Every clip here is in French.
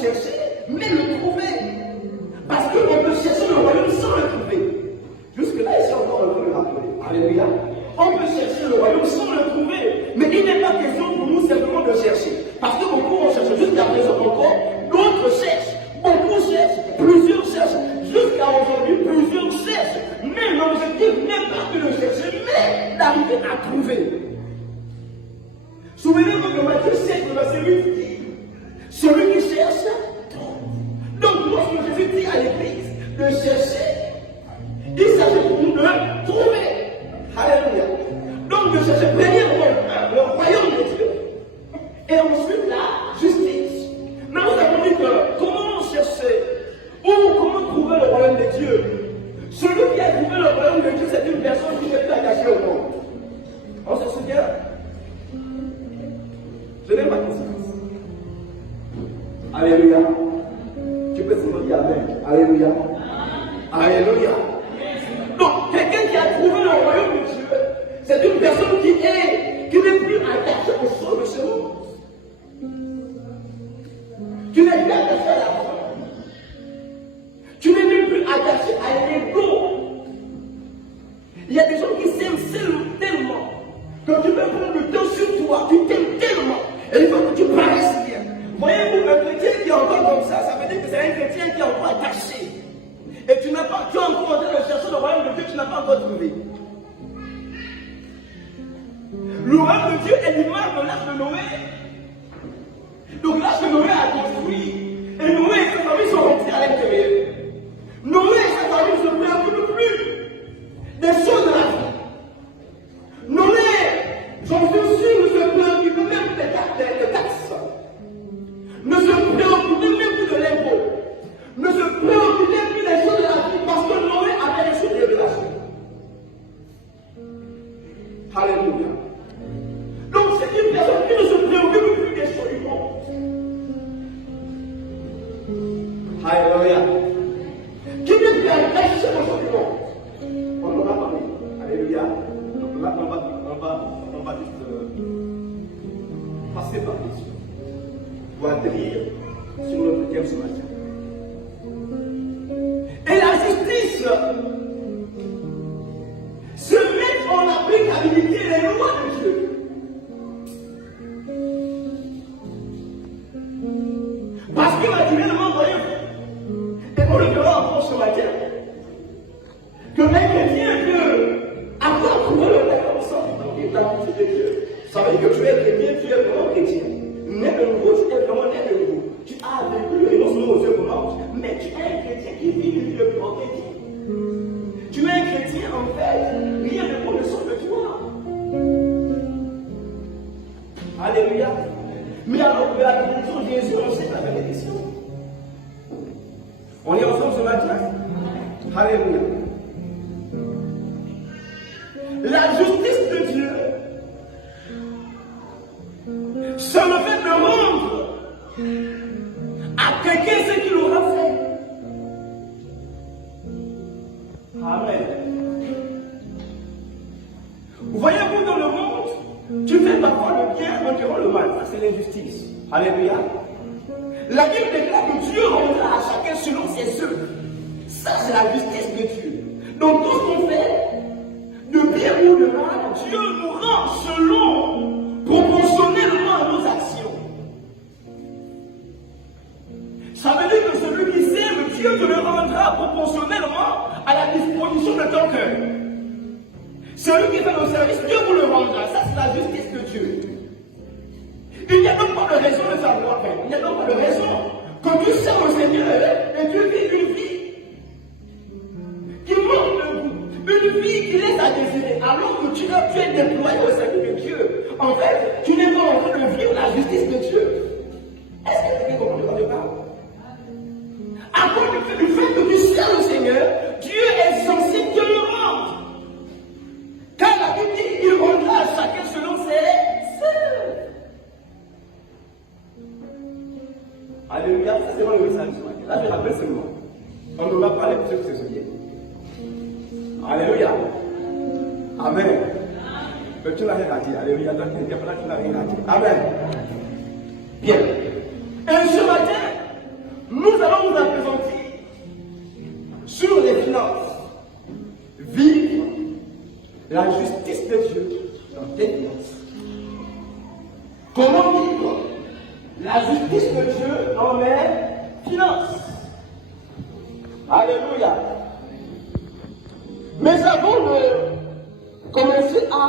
chercher, mais le trouver. Parce qu'on peut chercher le royaume sans le trouver. Jusque-là, ici encore un peu le rappeler. Alléluia. On peut chercher le royaume sans le trouver. Mais il n'est pas question pour nous simplement de chercher. Parce que beaucoup ont cherché jusqu'à présent encore, d'autres cherchent. Beaucoup cherchent, plusieurs cherchent. Jusqu'à aujourd'hui, plusieurs cherchent. Mais l'objectif n'est pas de le chercher, mais d'arriver à trouver. Souvenez-vous que Matthieu 7, verset 8 dit, celui qui cherche, trouve. Donc lorsque Jésus dit à l'église de chercher, il s'agit pour nous de trouver. Alléluia. Donc de chercher premièrement le royaume de Dieu. Et ensuite la justice. Nous avons dit que comment chercher ou comment trouver le royaume de Dieu. Celui qui a trouvé le royaume de Dieu, c'est une personne qui n'est plus attachée au monde. On se souvient? Je n'ai pas de conséquence. Alléluia. Tu peux seulement dire Amen. Alléluia. Alléluia. Donc, quelqu'un qui a trouvé le royaume de Dieu, c'est une personne qui n'est plus attachée aux choses de ce monde. Tu n'es plus attaché à l'argent. Tu n'es même plus attaché à l'ego. Il y a des gens qui s'aiment tellement que tu peux prendre le temps sur toi. Tu t'aimes tellement. Et il faut que tu paraisses bien. Voyez-vous, un chrétien qui est encore comme ça veut dire que c'est un chrétien qui est encore attaché. Et tu n'as pas, tu es encore en train de chercher le royaume de Dieu, tu n'as pas encore trouvé. Le royaume de Dieu est l'image de l'arche de Noé. Donc l'arche de Noé a construit. Et Noé et sa famille sont rentrés à l'intérieur. Noé et sa famille ne se préoccupent plus des choses de la vie. Noé, j'en suis sûr, ne se préoccupe même des taxes. Ne se préoccupe même plus de l'impôt. Ne se préoccupe même plus des choses de la vie parce que Noé avait reçu des révélations. Alléluia. Donc c'est une personne qui ne se préoccupe plus des choses du monde. Alléluia. Qui n'est plus attaché aux choses du monde. On en a parlé. Alléluia. Donc là, on va juste passer par dessus. Pour atterrir sur notre thème ce matin. Et la justice se met en applicabilité les lois de Dieu. Parce que naturellement, voyez-vous, et on le verra encore ce matin, que les chrétiens peut avoir trouvé le royaume sans l'identité de Dieu. Ça veut dire que tu es chrétien, tu es vraiment chrétien. Né de nouveau, tu es vraiment né de nouveau. Tu as vécu le renoncement aux œuvres mortes, mais tu es un chrétien qui vit une vie de prophétie. Tu es un chrétien en fait, rien ne peut le son de toi. Alléluia. Mais alors que la bénédiction de Jésus, on sait la bénédiction. On est ensemble ce matin. Alléluia. La justice de Dieu, c'est le fait de rendre à quelqu'un ce qu'il aura fait. Amen. Voyez-vous, dans le monde, tu fais parfois le bien, on te rend le mal. Ça, c'est l'injustice. Alléluia. La Bible déclare que Dieu rendra à chacun selon ses œuvres. Ça, c'est la justice de Dieu. Donc, tout ce qu'on fait, de bien ou de mal, Dieu nous rend selon, proportionnellement à nos actions. Ça veut dire que celui qui sème, Dieu te le rendra proportionnellement à la disposition de ton cœur. Celui qui fait le service, Dieu vous le rendra. Ça, c'est la justice de Dieu. Il n'y a donc pas de raison de savoir faire. Il n'y a donc pas de raison que tu sers au Seigneur et tu vis une vie qui manque de goût. Une vie qui laisse à désirer, alors que tu es déployé au service de Dieu. En fait, tu n'es pas en train de vivre la justice de Dieu. Est-ce que quelqu'un comprend de quoi je parle? À cause du fait que tu sers le Seigneur, Dieu est censé te le rendre. Car la Bible dit qu'il rendra à chacun selon ses œuvres. Alléluia, ça c'est vraiment le message ce matin. Là, je rappelle seulement. On ne va pas aller pour ceux qui se souviennent. Alléluia. Amen. Mais tu n'as rien à dire. Alléluia. Donc, tu n'as rien à dire. Amen. Bien. Et ce matin, nous allons nous appesantir sur les finances. Vivre la justice de Dieu dans tes finances. Comment vivre la justice de Dieu dans mes finances? Alléluia. Mais avant de commencer à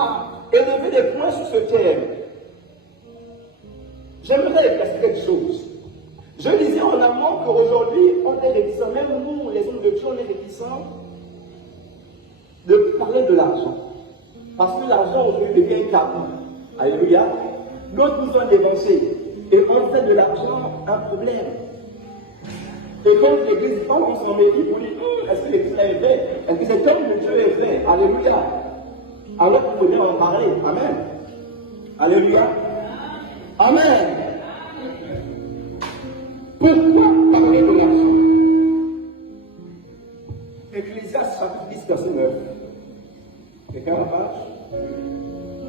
élever des points sur ce thème, j'aimerais éclaircir quelque chose. Je disais en amont qu'aujourd'hui, on est réticents, même nous, les hommes de Dieu, on est réticents de parler de l'argent. Parce que l'argent aujourd'hui devient un tabou. Alléluia. D'autres nous ont dépensé et on fait de l'argent un problème. Et quand l'église, quand on s'en méfie, on dit, est-ce que l'église est vrai? Est-ce que cet homme de Dieu est vrai? Alléluia. Alors vous pouvez en parler. Amen. Alléluia. Amen. Pourquoi parler de l'argent? Ecclésiaste chapitre 10, verset 9. Quelqu'un en page?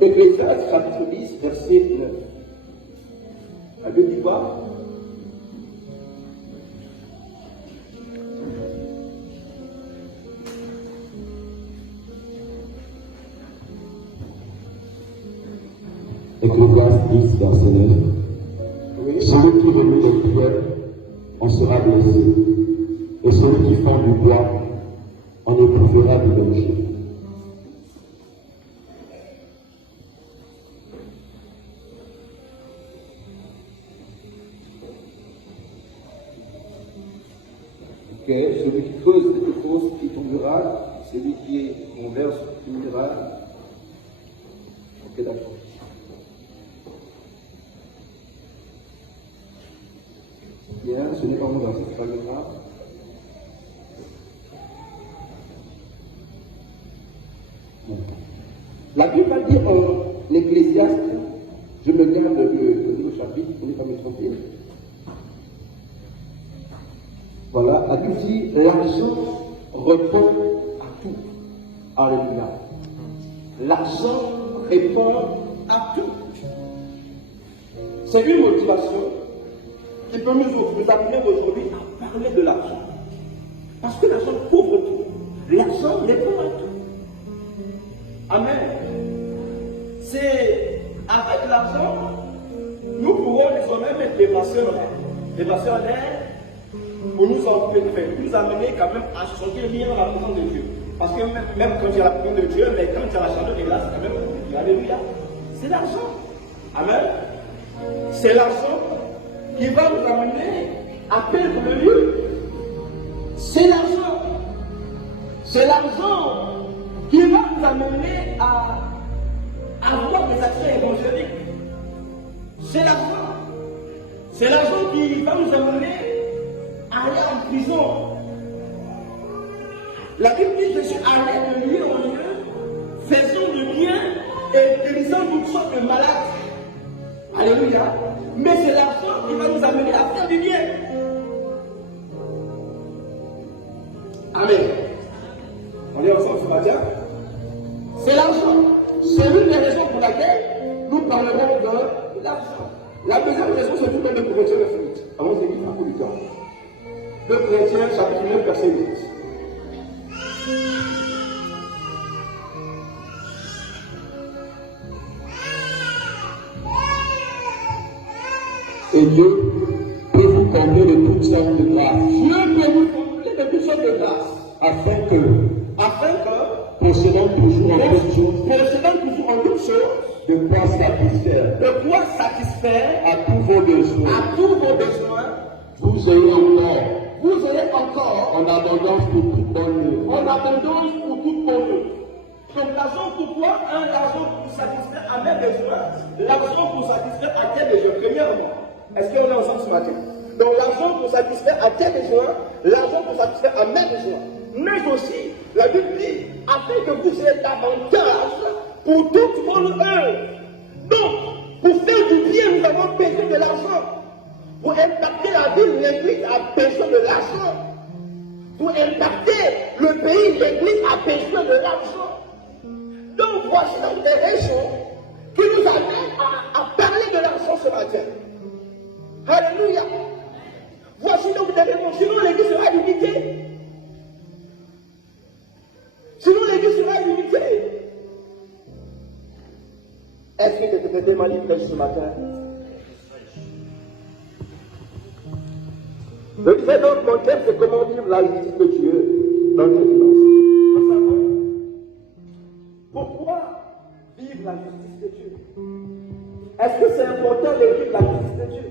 Ecclésiaste chapitre 10, verset 9. La Bible dit quoi? Ecclésiaste 10, verset 9. Oui. Celui qui remue les pierres en sera blessé, et celui qui fend du bois en éprouvera du danger. Ok, celui qui creuse quelque chose qui tombera, celui qui converse finira. Ok, d'accord. Bien, ce n'est pas mon verset, c'est pas grave. La Bible va dire en Ecclésiaste, je me garde le chapitre pour ne pas me tromper. Voilà, la Bible dit l'argent répond à tout. Alléluia. L'argent répond à tout. C'est une motivation qui peut nous amener aujourd'hui à parler de l'argent. Parce que l'argent couvre tout. L'argent répond à tout. Amen. C'est avec l'argent, nous pourrons désormais mettre des pasteurs d'air pour nous amener quand même à se sentir bien dans la présence de Dieu. Parce que même quand il y a la présence de Dieu, mais quand il y a la chaleur de glace, c'est quand même, alléluia, c'est l'argent. Amen. C'est l'argent qui va nous amener à perdre le lieu. C'est l'argent. C'est l'argent qui va nous amener à avoir des actions évangéliques. C'est l'argent. C'est l'argent qui va nous amener à aller en prison. La Bible dit, je suis allé de lieu en lieu, faisant du bien et guérissant toutes sortes de malades. Alléluia. Mais c'est l'argent qui va nous amener à faire du bien. Amen. On est ensemble ce matin. C'est l'argent. C'est l'une des raisons pour laquelle nous parlerons de l'argent. La deuxième raison, c'est tout le monde de Corinthiens 9:8. Avant de dire beaucoup du temps. 2 Corinthiens chapitre 9, verset 8. Et Dieu peut vous combler de toutes sortes de grâce. Dieu peut vous combler de toutes sortes de grâces. Afin que, possédant toujours en toutes choses, de quoi satisfaire à tous vos besoins, vous ayez encore en abondance pour toute bonne œuvre. Donc l'argent pour quoi? L'argent pour satisfaire à mes besoins. L'argent pour satisfaire à tes besoins. Premièrement, est-ce qu'on est ensemble ce matin? Donc l'argent pour satisfaire à tes besoins, l'argent pour satisfaire à mes besoins. Mais aussi, la Bible dit, afin que vous ayez davantage pour toute bonne œuvre. Donc, pour faire du bien, nous avons besoin de l'argent. Pour impacter la ville, l'église a besoin de l'argent. Pour impacter le pays, l'église a besoin de l'argent. Donc voici donc des raisons qui nous amènent à parler de l'argent ce matin. Alléluia. Voici donc des Est-ce que tu étais manipulé ce matin? Je disais donc, mon thème, c'est comment vivre la justice de Dieu dans tes finances. Pourquoi vivre la justice de Dieu? Est-ce que c'est important de vivre la justice de Dieu?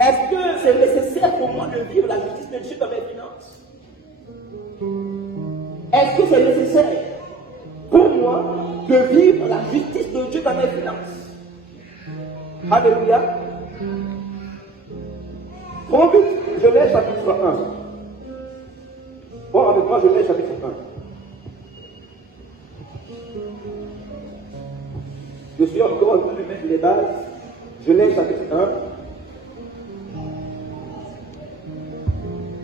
Est-ce que c'est nécessaire pour moi de vivre la justice de Dieu dans mes finances? Est-ce que c'est nécessaire pour moi de vivre la justice de Dieu dans mes finances? Alléluia. Prends vite, Genèse chapitre 1. Bon, avec moi, Genèse chapitre 1. Je suis encore en train de mettre les bases. Genèse chapitre 1.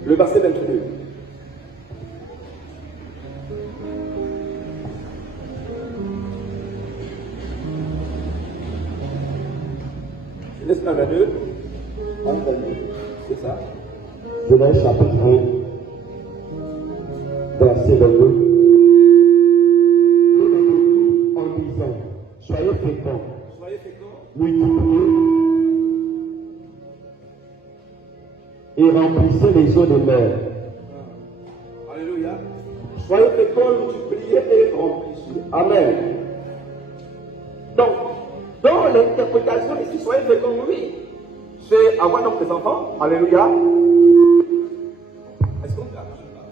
Le verset 22. Genèse 1, 22. 1, 22. C'est ça. Genèse chapitre 1, verset 22. En disant, soyez féconds, multipliez et remplissez les eaux de mer. Alléluia. Soyez féconds, multipliez et remplissez. Amen. Donc, dans l'interprétation ici, soyez féconds, oui. C'est avoir donc des enfants. Alléluia. Est-ce qu'on peut approcher là?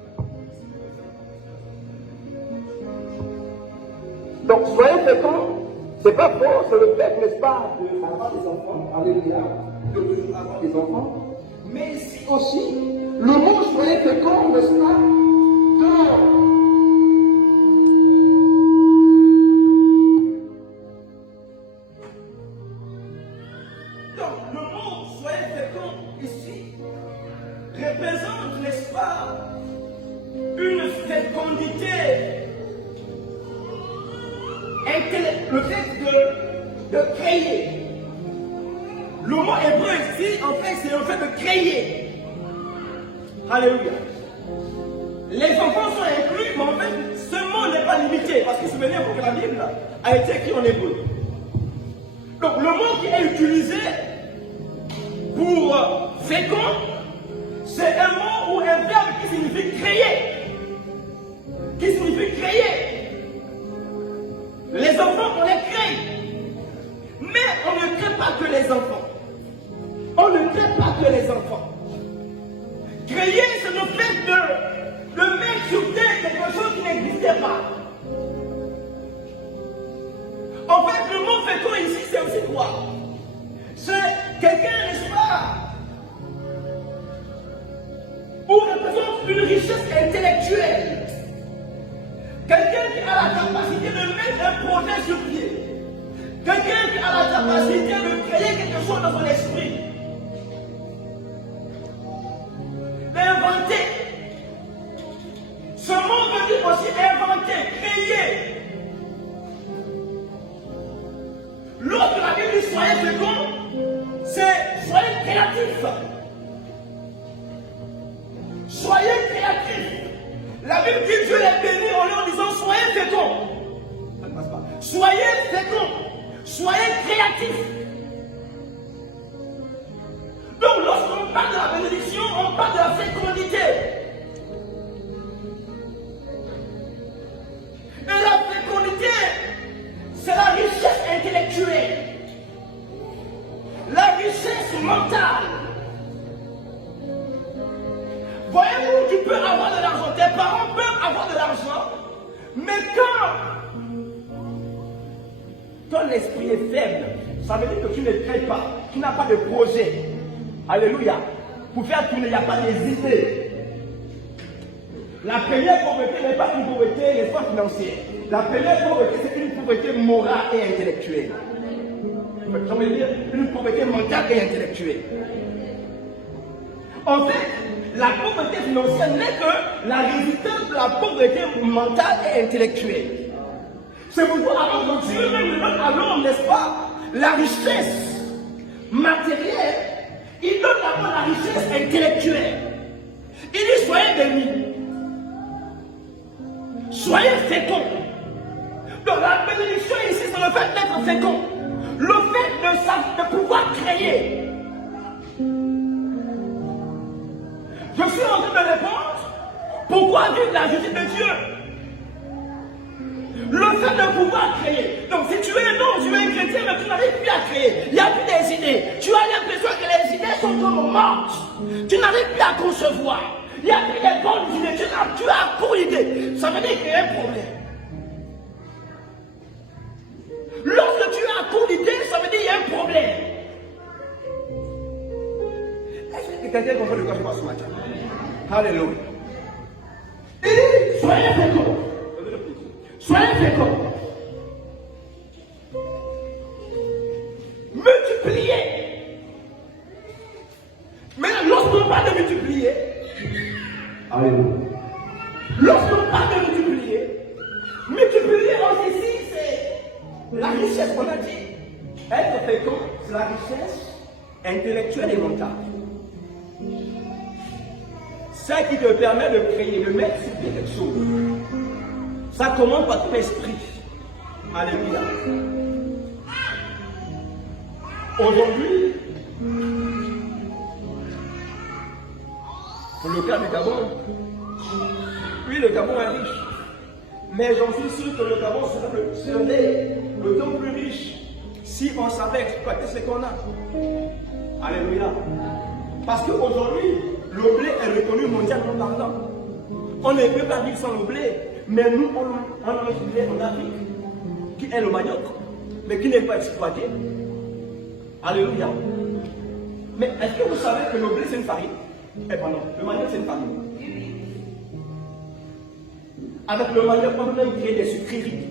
Donc, soyez féconds. C'est pas faux, c'est le fait, n'est-ce pas, d'avoir des enfants. Alléluia. De toujours avoir des enfants. Mais ici aussi, le mot soyez féconds, n'est-ce pas, donc, le mot soyez féconds ici représente, n'est-ce pas, une fécondité, le fait de créer. Le mot hébreu ici, en fait, c'est le fait de créer. Alléluia. Les enfants sont inclus, mais en fait, ce mot n'est pas limité, parce que souvenez-vous que la Bible a été écrite en hébreu. Donc, le mot qui est utilisé pour fécond, c'est un mot ou un verbe qui signifie créer. Qui signifie créer. Les enfants, on les crée. Mais on ne crée pas que les enfants. On ne crée pas que les enfants. Créer, c'est le fait de mettre sur terre quelque chose qui n'existait pas. En fait, le mot fécond ici, c'est aussi quoi? C'est quelqu'un, n'est-ce pas, où représente une richesse intellectuelle. Quelqu'un qui a la capacité de mettre un projet sur pied. Quelqu'un qui a la capacité de créer quelque chose dans son esprit. D'inventer. Ce mot veut dire aussi inventer, créer. Lorsque la Bible dit soyez féconds, c'est soyez créatifs. Soyez créatifs. La Bible dit Dieu les bénit en leur disant soyez féconds. Soyez féconds. Soyez créatifs. Donc lorsqu'on parle de la bénédiction, on parle de la fécondité. Et la fécondité, c'est la richesse intellectuelle. La richesse mentale. Voyez-vous, tu peux avoir de l'argent, tes parents peuvent avoir de l'argent, mais quand ton esprit est faible, ça veut dire que tu ne crées pas, tu n'as pas de projet. Alléluia. Pour faire tourner, il n'y a pas des idées. La première pauvreté n'est pas une pauvreté financière. La première pauvreté, c'est une pauvreté morale et intellectuelle. Ça veut dire une pauvreté mentale et intellectuelle. En fait, la pauvreté financière n'est que la résultante de la pauvreté mentale et intellectuelle. C'est pourquoi avant que Dieu même le donne à l'homme, n'est-ce pas, la richesse matérielle, il donne d'abord la richesse intellectuelle. Il dit soyez bénis, soyez féconds. Donc la bénédiction ici, c'est le fait d'être fécond. Le fait de pouvoir créer. Je suis en train de répondre. Pourquoi vivre la justice de Dieu? Le fait de pouvoir créer. Donc si tu es un chrétien, mais tu n'arrives plus à créer. Il n'y a plus des idées. Tu as l'impression que les idées sont comme mortes. Tu n'arrives plus à concevoir. Il n'y a plus de bonnes idées. Tu as pour idée. Ça veut dire qu'il y a un problème. Lorsque tu as pour idée, ça veut dire qu'il y a un problème. Est-ce que quelqu'un comprend de quoi je parle ce matin? Alléluia. Et soyez féconds. Soyez féconds. Multipliez. Mais lorsqu'on parle de multiplier, Alléluia. lorsqu'on parle de multiplier aussi ici, c'est la richesse qu'on a dit. Être fécond, c'est la richesse intellectuelle et mentale. Ça qui te permet de créer, de mettre sur pied quelque chose. Ça commence par ton esprit. Alléluia. Aujourd'hui, pour le cas du Gabon, oui, le Gabon est riche. Mais j'en suis sûr que le Gabon serait le temps plus riche si on savait exploiter ce qu'on a. Alléluia. Parce qu'aujourd'hui, le blé est reconnu mondialement parlant. On ne peut pas vivre sans le blé. Mais nous, on a le blé en Afrique, qui est le manioc, mais qui n'est pas exploité. Alléluia. Mais est-ce que vous savez que le blé c'est une farine? Eh bien non, le manioc c'est une farine. Avec le manioc, on peut même créer des sucreries.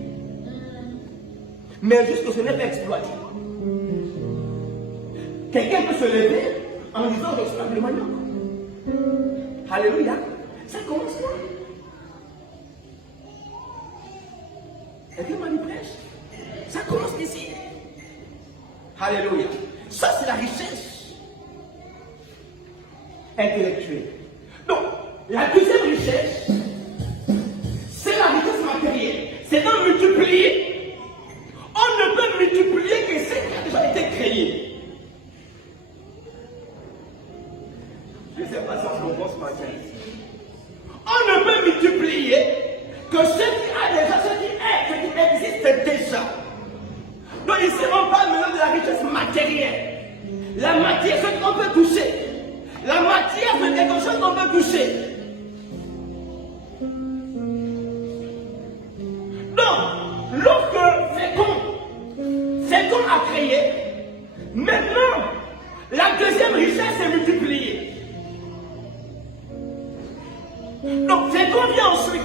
Mais juste que ce n'est pas exploité. Quelqu'un peut se lever en disant j'exploite le manioc. Alléluia. Ça commence là. Et puis on prêche. Ça commence ici. Alléluia. Ça c'est la richesse intellectuelle. Donc, la deuxième richesse, c'est la richesse matérielle. C'est de multiplier. On ne peut multiplier que ce qui a déjà été créé. Je ne sais pas si on se comprend ce matin. On ne peut multiplier que ce qui a déjà, ce qui existe déjà. Donc ici on parle maintenant de la richesse matérielle. La matière, c'est ce qu'on peut toucher. La matière, c'est quelque chose qu'on peut toucher. Donc, lorsque fécond a créé, maintenant, la deuxième richesse est multipliée. Donc, fécond vient ensuite.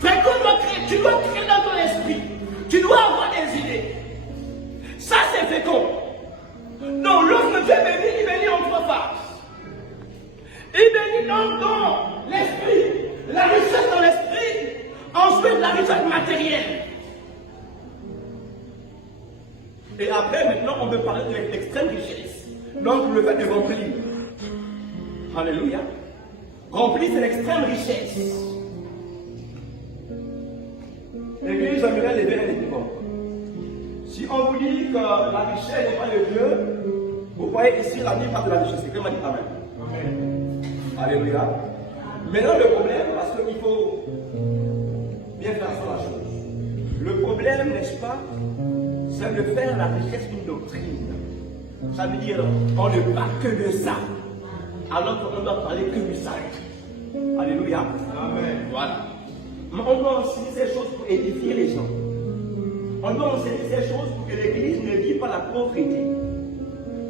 Fécond doit créer, tu dois créer dans ton esprit. Tu dois avoir des idées. Ça, c'est fécond. Donc, lorsque Dieu bénit, il bénit en trois phases. Il bénit dans l'esprit, la richesse dans l'esprit, ensuite la richesse matérielle. Et après, maintenant, on peut parler de l'extrême richesse. Donc, le fait de remplir. Alléluia. Remplir, c'est l'extrême richesse. L'église aimerait lever un équipement. Si on vous dit que la richesse n'est pas de Dieu, vous voyez ici la Bible parle de la richesse. C'est comme on dit Amen. Amen. Alléluia. Maintenant le problème, parce qu'il faut bien faire ça la chose. Le problème, n'est-ce pas, c'est de faire la richesse une doctrine. Ça veut dire, on ne parle que de ça. Alors qu'on doit parler que du ça. Alléluia. Amen. Voilà. Mais on doit enseigner ces choses pour édifier les gens. On doit enseigner ces choses pour que l'Église ne vive pas la pauvreté.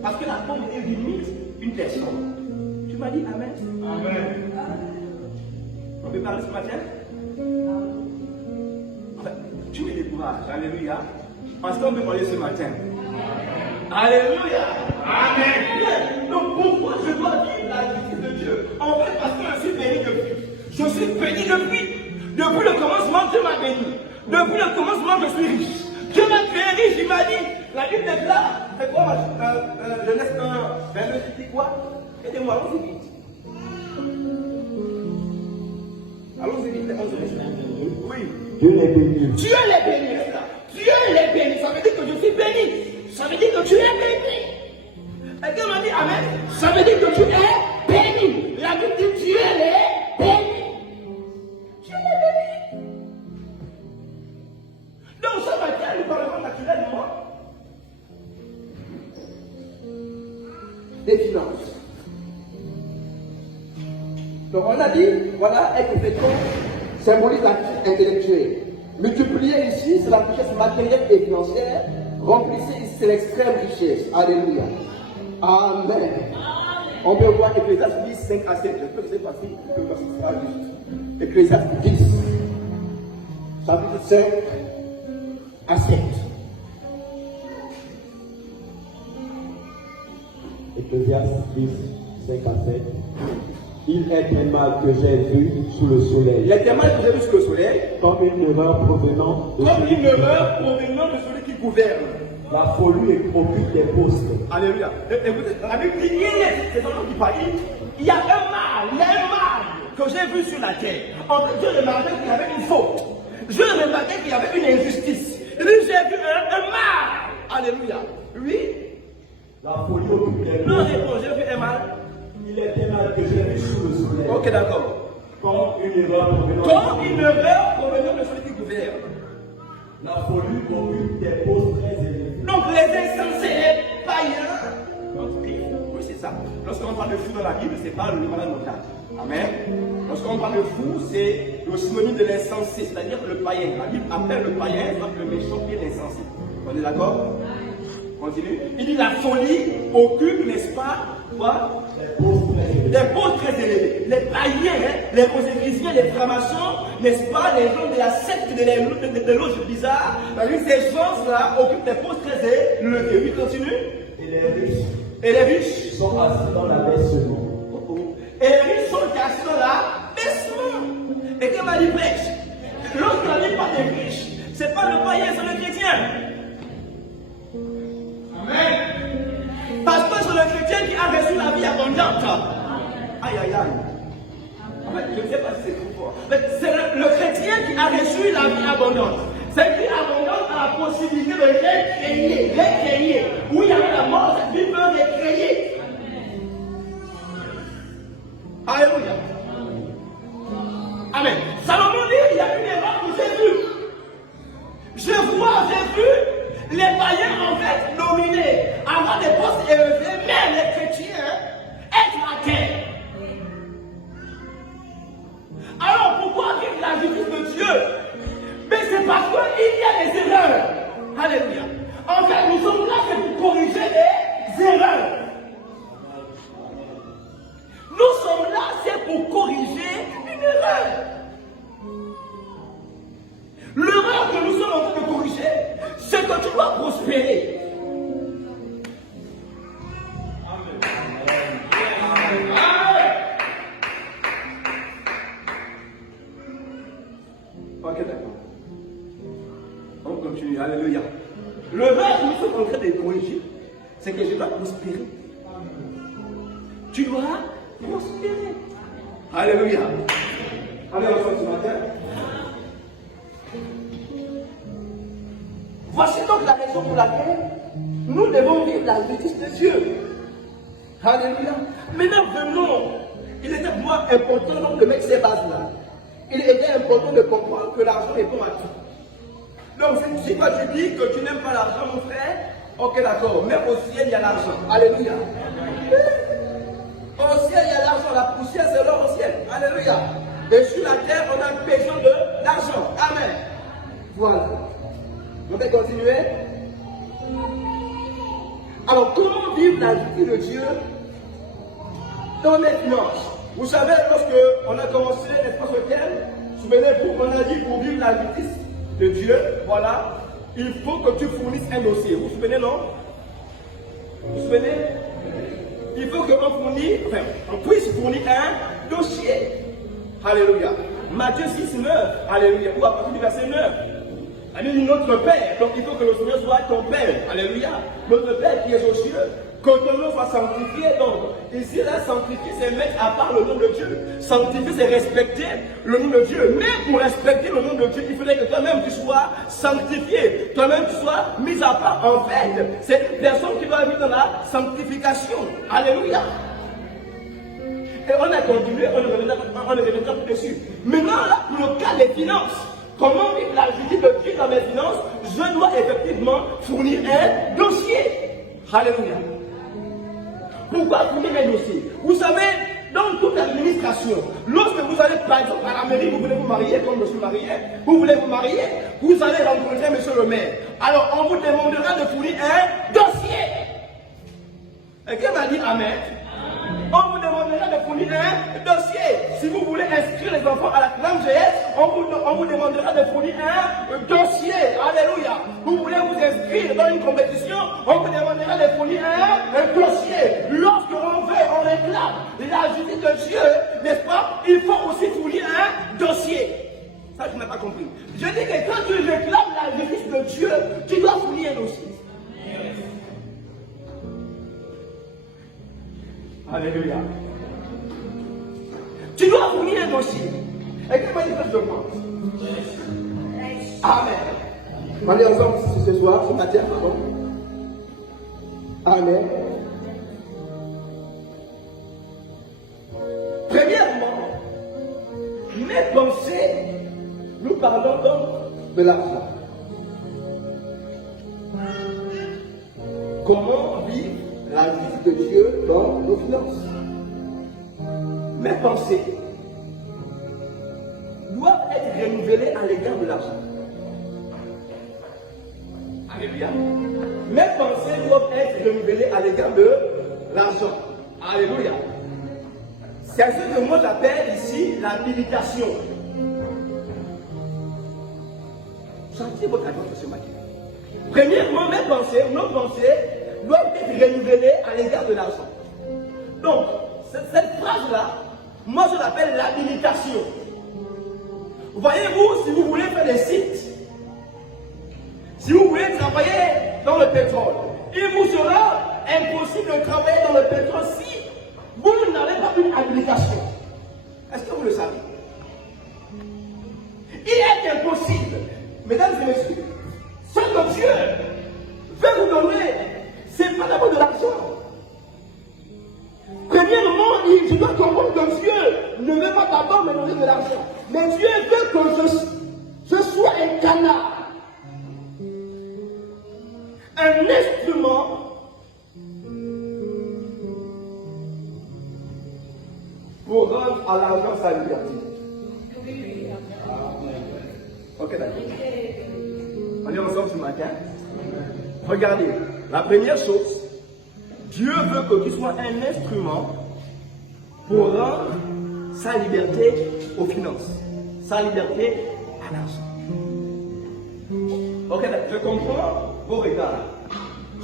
Parce que la pauvreté limite une personne. Tu m'as dit Amen. Amen. On peut parler ce matin? Enfin, tu me décourages. Alléluia. Parce qu'on peut parler ce matin. Alléluia. Amen. Donc pourquoi je dois vivre la justice de Dieu? En fait, parce que je suis béni depuis. Je suis béni depuis. Depuis le commencement, Dieu m'a béni. Depuis le commencement, je suis riche. Dieu m'a créé riche, il m'a dit, la Bible est là. C'est quoi Genèse 1, 22, c'est quoi? Aidez-moi, allons-y vite. Allons-y vite, les 11 verset. Oui. Dieu les bénit. Dieu les bénit, Dieu les bénit. Ça veut dire que tu es béni. Et quand on dit Amen, ça veut dire que tu es béni. La Bible dit Dieu est béni. Dieu est béni. Donc ce matin, nous parlons naturellement des finances. Donc on a dit, voilà, être compétent symbolise l'actif intellectuel. Multiplier ici, c'est la richesse matérielle et financière. Remplissez ici, c'est l'extrême richesse. Alléluia. Amen. On peut voir Ecclésiaste 10, 5 à 7. Je peux que c'est facile, je peux que c'est pas juste. Ecclésiaste 10, chapitre 5 à 7. Ecclésiaste 10, 5 à 7. Il est un mal que j'ai vu sous le soleil. Il est un mal que j'ai vu sous le soleil. Comme une erreur provenant de Comme une erreur provenant de celui qui gouverne. la folie occupe des postes. Alléluia. Écoutez, la Bible dit, c'est un homme qui parle. Il y a un mal que j'ai vu sur la terre. Je remarquais qu'il y avait une faute. Je remarquais qu'il y avait une injustice. Et puis j'ai vu un mal. Alléluia. Oui. La folie occupe des Non, postes. réponds, j'ai vu un mal. Il est un mal que j'ai vu sous le soleil. Ok, d'accord. Comme une erreur provenant Comme une erreur provenant de celui qui gouverne. La folie occupe des postes très élevés. Donc les insensés, les païens. Oui, c'est ça. Lorsqu'on parle de fou dans la Bible, c'est pas le malade mental. Amen. Lorsqu'on parle de fou, c'est le synonyme de l'insensé, c'est-à-dire le païen. La Bible appelle le païen, le méchant et l'insensé. On est d'accord? Continue. Il dit la folie occupe, n'est-ce pas, quoi? Les postes très élevés. Les païens, les roségrisiens, les francs-maçons, n'est-ce pas, les gens de la secte de l'autre bizarre, ces gens-là occupent des postes très élevés. Oui, continue. Et les riches sont assis dans l'abaissement. Et les riches sont assis dans l'abaissement. Et comme elle dit prêche, lorsqu'on dit pas des riches, c'est pas le païen, c'est le chrétien. Amen. Parce que c'est le chrétien qui a reçu la vie abondante. Aïe, aïe, aïe. En fait, je ne sais pas si c'est trop fort. Mais c'est le chrétien qui a reçu la vie abondante. Cette vie abondante a la possibilité de recréer. Où il y avait la mort, cette vie peut recréer. Alléluia. Amen. Salomon dit, il y a une erreur que j'ai vue. J'ai vu les païens en fait nominés, avoir des postes élevés, mais les chrétiens être à terre. Alors pourquoi vivre la justice de Dieu? Mais c'est parce qu'il y a des erreurs. Alléluia. En fait, nous sommes là pour corriger les erreurs. Nous sommes là, c'est pour corriger une erreur. L'erreur que nous sommes en train de corriger, c'est que tu dois prospérer. Amen. Ok, d'accord. On continue. Alléluia. L'erreur que nous sommes en train de corriger, c'est que je dois prospérer. Tu dois prospérer. Alléluia. Allez, ensemble ce matin. Voici donc la raison pour laquelle nous devons vivre la justice de Dieu. Alléluia. Maintenant, venons. Il était pour moi important donc de mettre ces bases-là. Il était important de comprendre que l'argent est bon à tout. Donc, si toi tu dis que tu n'aimes pas l'argent, mon frère, ok, d'accord. Même au ciel, il y a l'argent. Alléluia. Au ciel, il y a l'argent. La poussière, c'est l'or au ciel. Alléluia. Et sur la terre, on a besoin de l'argent. Amen. Voilà. On va continuer. Alors, comment vivre la justice de Dieu dans les finances? Vous savez, lorsque on a commencé l'espace au thème, souvenez-vous qu'on a dit pour vivre la justice de Dieu, voilà, il faut que tu fournisses un dossier. Vous vous souvenez, non? Vous vous souvenez? Il faut qu'on puisse fournir un dossier. Alléluia. Matthieu 6, 9. Alléluia. Ou à partir du verset 9. Elle dit notre Père. Donc il faut que le Seigneur soit ton Père. Alléluia. Notre Père qui est aux cieux. Que ton nom soit sanctifié. Donc, ici, là, sanctifier, c'est mettre à part le nom de Dieu. Sanctifier, c'est respecter le nom de Dieu. Mais pour respecter le nom de Dieu, il faudrait que toi-même tu sois sanctifié. Toi-même tu sois mis à part. En fait, c'est une personne qui doit vivre dans la sanctification. Alléluia. Et on a continué, on ne reviendra plus dessus. Maintenant, là, pour le cas des finances, comment vivre la justice de Dieu dans mes finances? Je dois effectivement fournir un dossier. Alléluia. Pourquoi fournir un dossier? Vous savez, dans toute administration, lorsque vous allez par exemple à la mairie, vous voulez vous marier, comme je suis marié, vous voulez vous marier, vous allez rencontrer monsieur le maire. Alors on vous demandera de fournir un dossier. Et qui m'a dit amen? On vous demandera de fournir un dossier. Si vous voulez inscrire les enfants à la classe GS, on vous demandera de fournir un dossier. Alléluia. Vous voulez vous inscrire dans une compétition, on vous demandera de fournir un dossier. Lorsqu'on veut, on réclame la justice de Dieu, n'est-ce pas? Il faut aussi fournir un dossier. Ça, tu n'as pas compris. Je dis que quand tu réclames la justice de Dieu, tu dois fournir un dossier. Alléluia. Tu dois fournir un dossier. Et qu'est-ce que je pense? Amen. On est ensemble ce soir, ce matin, pardon. Amen. Premièrement, mes pensées, nous parlons donc de l'argent. Comment vivre la justice de Dieu dans nos finances? Mes pensées doivent être renouvelées à l'égard de l'argent. Alléluia. Mes pensées doivent être renouvelées à l'égard de l'argent. Alléluia. C'est ce que moi j'appelle ici la méditation. Sentez votre attention ce matin. Premièrement, mes pensées, nos pensées doivent être renouvelées à l'égard de l'argent. Donc, cette phrase-là, moi je l'appelle l'habilitation. Voyez-vous, si vous voulez faire des sites, si vous voulez travailler dans le pétrole, il vous sera impossible de travailler dans le pétrole si vous n'avez pas une habilitation. Est-ce que vous le savez? Il est impossible, mesdames et messieurs, ce que Dieu veut vous donner, ce n'est pas d'abord de l'argent. Premièrement, je dois comprendre que Dieu ne veut pas d'abord me donner de l'argent. Mais Dieu veut que je sois un canal, un instrument pour rendre à l'argent sa liberté. Ok, d'accord. On est ensemble ce matin. Regardez, la première chose, Dieu veut que tu sois un instrument pour rendre sa liberté aux finances, sa liberté à l'argent. Ok, je comprends vos regards.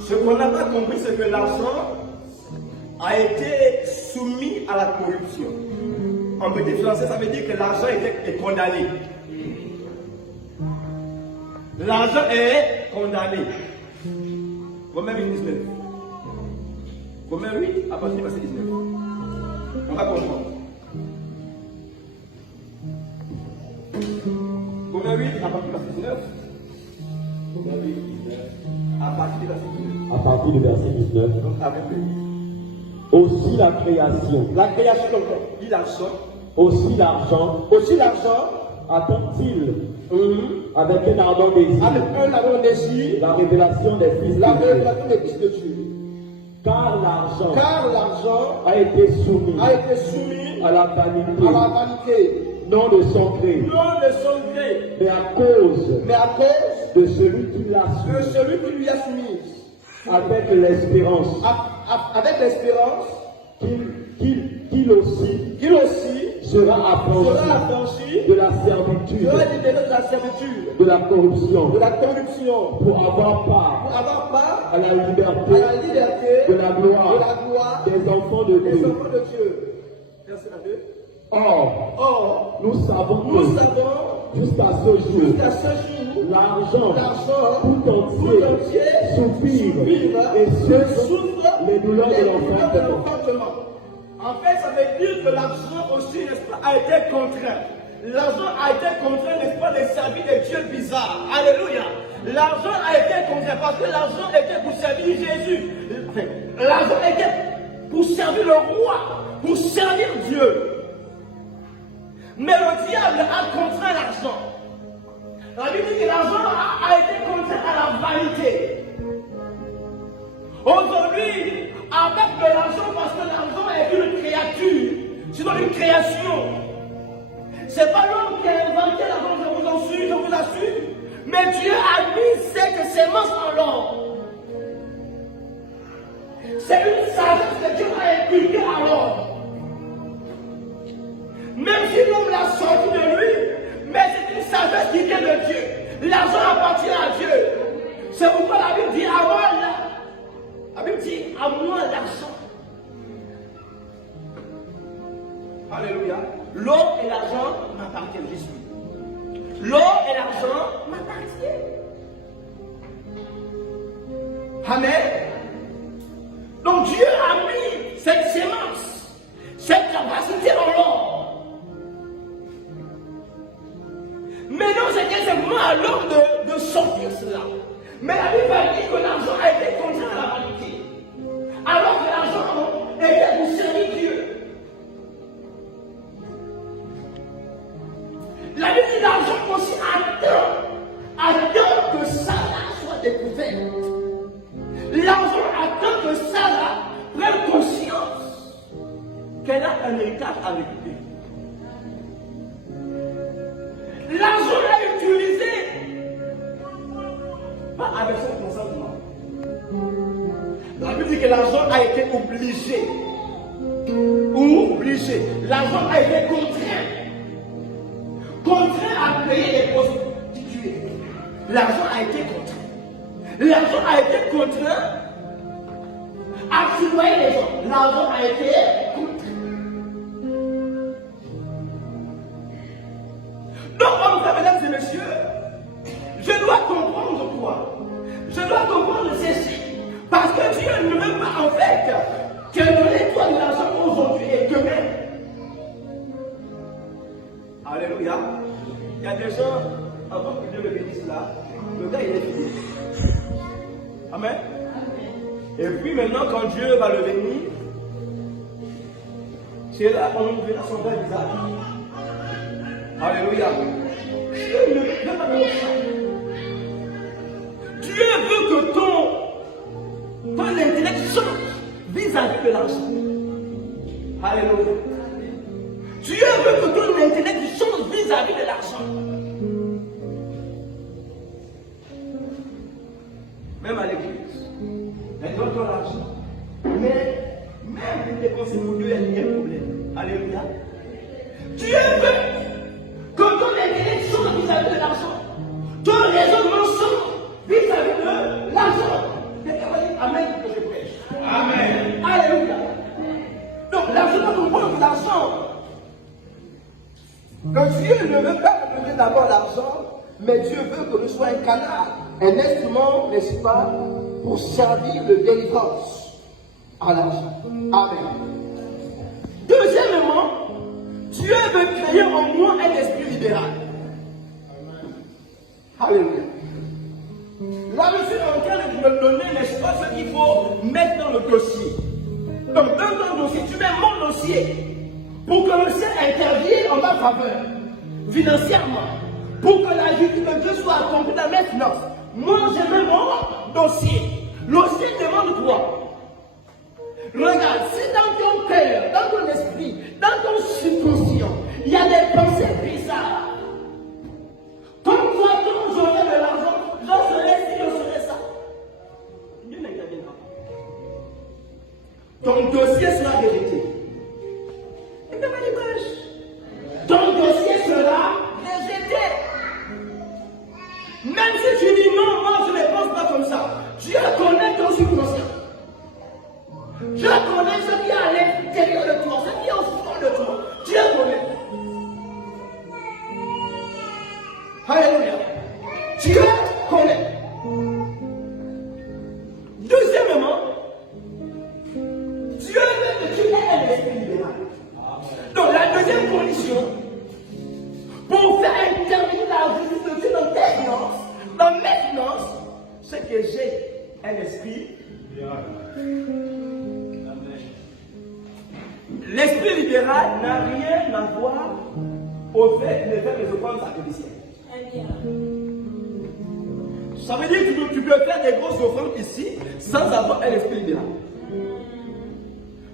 Ce qu'on n'a pas compris, c'est que l'argent a été soumis à la corruption. En petit français, ça veut dire que l'argent est condamné. L'argent est condamné. Romains 8, 19. Romains 8, à partir du verset 19. On va comprendre. Romains 8, à partir du verset 19. Romains 8, 19. À partir du verset 19. À partir du verset 19. Donc, avec lui. Aussi la création. La création, donc, dit l'argent. Aussi l'argent. Aussi l'argent. Attend-il avec un ardent désir. Avec un ardent désir. La révélation des fils La de Dieu. révélation des fils de Dieu. Car l'argent a été soumis soumis à la vanité, non de son gré, non de son gré, mais à cause de celui qui l'a de soumis, celui qui lui a soumis, avec l'espérance qu'il aussi sera affranchi de la servitude, sera libéré de la servitude, de la corruption, pour avoir part à la liberté, de la gloire des enfants de Dieu. Verset 2. Or, nous savons jusqu'à ce jour, l'argent tout entier soupire et souffre les douleurs de l'enfantement. En fait, ça veut dire que l'argent aussi, n'est-ce pas, a été contraint. L'argent a été contraint, n'est-ce pas, de servir des dieux bizarres. Alléluia. L'argent a été contraint parce que l'argent était pour servir Jésus. L'argent était pour servir le roi, pour servir Dieu. Mais le diable a contraint l'argent. La Bible dit que l'argent a été contraint à la vanité. Aujourd'hui, avec de l'argent, parce que l'argent est une créature, sinon une création. C'est pas l'homme qui a inventé l'argent, je vous assure. Mais Dieu a mis cette sémence en l'homme. C'est une sagesse que Dieu a inculquée à l'homme. Même si l'homme l'a sorti de lui, mais c'est une sagesse qui vient de Dieu. L'argent appartient à Dieu. C'est pourquoi la Bible dit à moi, la Bible dit à moi l'argent. Alléluia. L'or et l'argent m'appartiennent, Jésus. L'or et l'argent m'appartiennent. Amen. Donc Dieu a mis cette sémence, cette capacité dans l'or. Maintenant, c'était simplement à l'homme de sortir cela. Mais la Bible a dit que l'argent a été contraint à la vanité. Alors que l'argent était pour servir Dieu. La Bible dit que l'argent aussi attend que Sarah soit découverte. L'argent attend que Sarah prenne conscience qu'elle a un héritage à récupérer. L'argent est utilisé, pas avec son consentement. La Bible dit que l'argent a été obligé. L'argent a été contraint. Contraint à payer les prostituées. L'argent a été contraint. L'argent a été contraint à surveiller les gens. L'argent a été contraint. Donc, mesdames et messieurs, je dois comprendre quoi? Je dois comprendre ceci. Parce que Dieu ne veut pas en fait que donne-toi de l'argent aujourd'hui et demain. Alléluia. Il y a des gens, avant que Dieu le bénisse là, le gars il est fini. Amen. Et puis maintenant, quand Dieu va le bénir, c'est là qu'on verra son vrai visage. Alléluia. Dieu ne veut pas de ça. Dieu veut que ton intellect change vis-à-vis de l'argent. Alléluia. Dieu veut que ton intellect change vis-à-vis de l'argent. Même à l'église. Elle donne ton argent. Mais même pour dépenser pour Dieu, il y a un problème. Alléluia. Dieu veut que ton intellect change vis-à-vis de l'argent. Ton raisonnement change vis-à-vis de l'argent. Amen que je prêche. Amen. Alléluia. Donc l'argent, nous prenons l'argent. Que Dieu ne veut pas nous donner d'abord l'argent, mais Dieu veut que nous soyons un canal, un instrument, n'est-ce pas, pour servir de délivrance à l'argent. Amen. Deuxièmement, Dieu veut créer en moi un esprit libéral. Alléluia. Là, je suis en train de me donner, n'est-ce pas, ce qu'il faut mettre dans le dossier. Donc, dans ton dossier, tu mets mon dossier pour que le ciel intervienne en ma faveur, financièrement, pour que la justice de Dieu soit accomplie dans mes finances. Moi, je mets mon dossier. Le ciel demande quoi? Regarde, si dans ton cœur, dans ton esprit, dans ton subconscient, il y a des pensées bizarres. Comme toi, quand j'aurai de l'argent, j'en serai ci, j'en serai ça. Dieu n'interviendra pas. Ton dossier sera vérité. Et comment il prêche? Ton dossier sera rejeté. Même si tu dis non, moi je ne pense pas comme ça. Dieu connaît ton subconscient. Dieu connaît ce qui est à l'intérieur de toi, ce qui est au fond de toi. Dieu connaît. j'ai un esprit libéral. L'esprit libéral n'a rien à voir au fait de faire des offrandes sacrificielles. Ça veut dire que tu peux faire des grosses offrandes ici sans avoir un esprit libéral.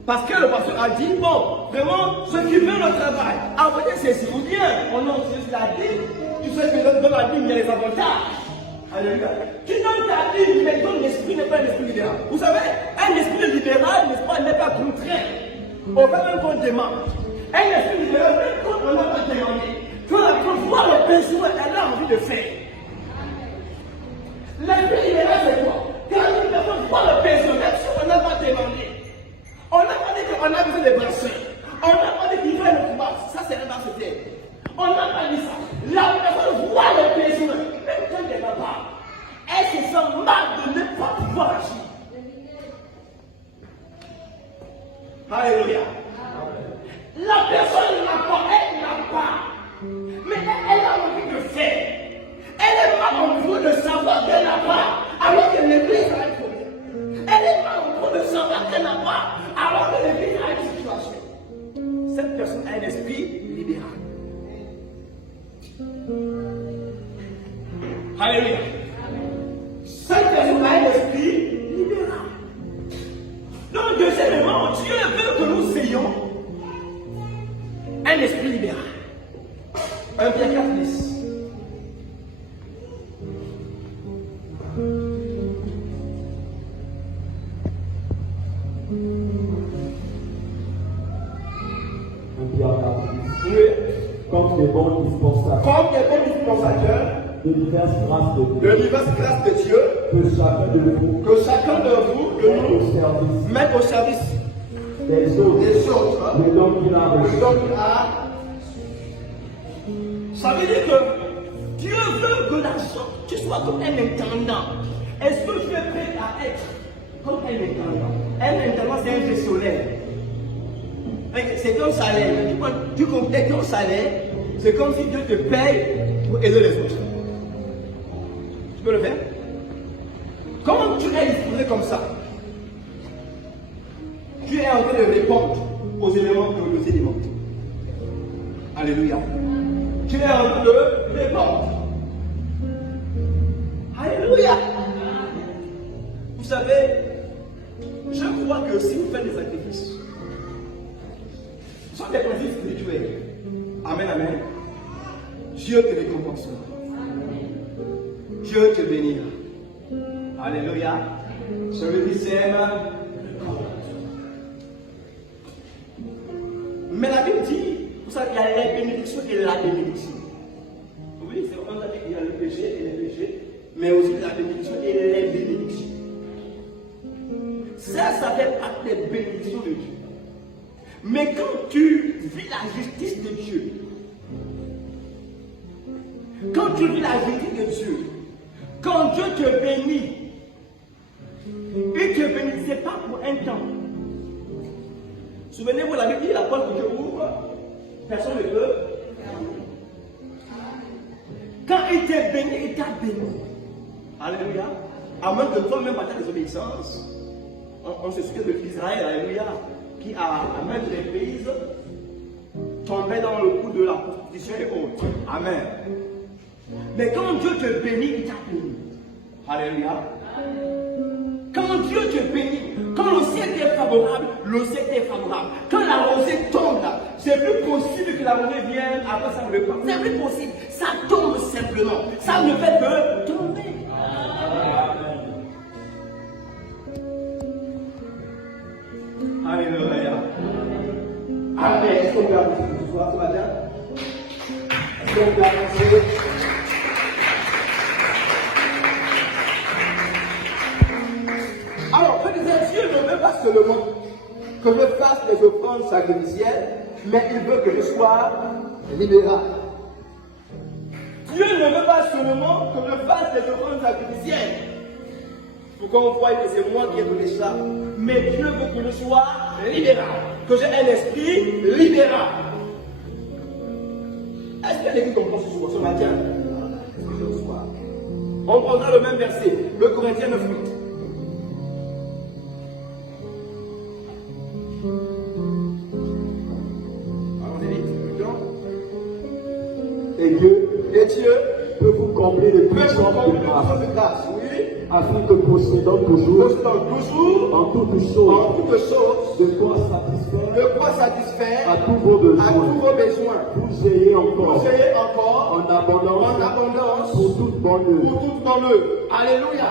Parce que le pasteur a dit, bon, vraiment, ceux qui veulent le travail, envoyez ceci, ou bien, on a aussi la dîme, tu sais que dans la dîme, il y a les avantages. Alléluia. Tu donnes ta dîme, mais ton esprit n'est pas un esprit libéral. Vous savez, un esprit libéral, n'est-ce pas, n'est pas contraint. On va même qu'on demande. Un esprit libéral, même quand on n'a pas demandé, quand la personne voit le besoin, elle a envie de faire. L'esprit libéral, c'est quoi? Quand une personne voit le besoin, même si on n'a pas demandé, on n'a pas dit qu'on a besoin de brasser. On n'a pas dit qu'il faut le combat. Ça, c'est un bracelet. On n'a pas dit ça. La personne voit le besoin, même quand elle n'a pas. Elle se sent mal de ne pas pouvoir agir. Alléluia. La personne n'a pas, elle n'a pas. Mais elle a envie de faire. Elle est mal en train de savoir qu'elle n'a pas, alors que l'église a un problème. Elle est mal en train de savoir qu'elle n'a pas, alors que l'église a une situation. Cette personne a un esprit libéral. Alléluia. Cette personne a un esprit libéral. Donc, deuxièmement, Dieu veut que nous ayons un esprit libéral. 1 Pierre 4:10. Comme des bons dispensateurs de diverses grâces de Dieu, que chacun de vous, mette au service des autres, le don qu'il a reçu. Ça veut dire que Dieu veut que tu sois comme un intendant. Est-ce que tu es prêt à être comme un intendant? Un intendant, c'est un gestionnaire. C'est ton salaire. Tu complètes ton salaire. C'est comme si Dieu te paye pour aider les autres. Tu peux le faire? Comment tu es disposé comme ça? Tu es en train de répondre aux éléments de nos éléments. Alléluia. Tu es en train de répondre. Alléluia. Vous savez, je crois que si vous faites des sacrifices, ce sont des principes spirituels. Amen, amen. Dieu te récompensera. Dieu te bénira. Alléluia. Celui qui sème. Mais la Bible dit, vous savez, il y a les bénédictions et la bénédiction. Oui, c'est comme ça qu'il y a le péché et les péchés, mais aussi la bénédiction et les bénédictions. Ça fait partie des bénédictions de Dieu. Mais quand tu vis la justice de Dieu, quand tu vis la justice de Dieu, quand Dieu te bénit, il ne te bénissait pas pour un temps. Souvenez-vous, la Bible dit, la porte que Dieu ouvre, personne ne peut. Quand il t'a béni, il t'a béni. Alléluia. À moins que toi-même, par ta désobéissance, on se souvient de l'Israël, alléluia, qui a à maintes reprises tombé dans le coup de la prostitution et autres. Amen. Mais quand Dieu te bénit, il t'a béni. Alléluia. Quand Dieu te bénit, quand le ciel est favorable, le ciel est favorable. Quand la rosée tombe là, c'est plus possible que la rosée vienne après ça ne veut pas. C'est plus possible. Ça tombe simplement. Ça ne fait que tomber. Alléluia. Amen. Est-ce qu'on peut avancer ce soir, ce matin? Est-ce qu'on peut avancer? Alors, je disais, Dieu ne veut pas seulement que je fasse des offrandes sacrificielles, mais il veut que je sois libéral. Dieu ne veut pas seulement que je fasse des offrandes sacrificielles, pour qu'on voie que c'est moi qui ai donné ça, mais Dieu veut que je sois libéral, que j'ai un esprit libéral. Est-ce qu'il y a des qui comprennent ce matin? Est-ce que je reçois? On prendra le même verset, le Corinthiens 9:8. Allons-y vite, Et Dieu et Dieu peut vous combler de peut toutes nous sortes combler de de grâce, sortes de grâce, oui, afin que possédant toujours, toujours, en toutes en choses, toutes choses, de quoi satisfaire de quoi satisfaire à tous vos à tous besoins, vos besoins. vous ayez encore Vous ayez encore en abondance en abondance pour toute bonne œuvre. pour toute bonne œuvre. Alléluia.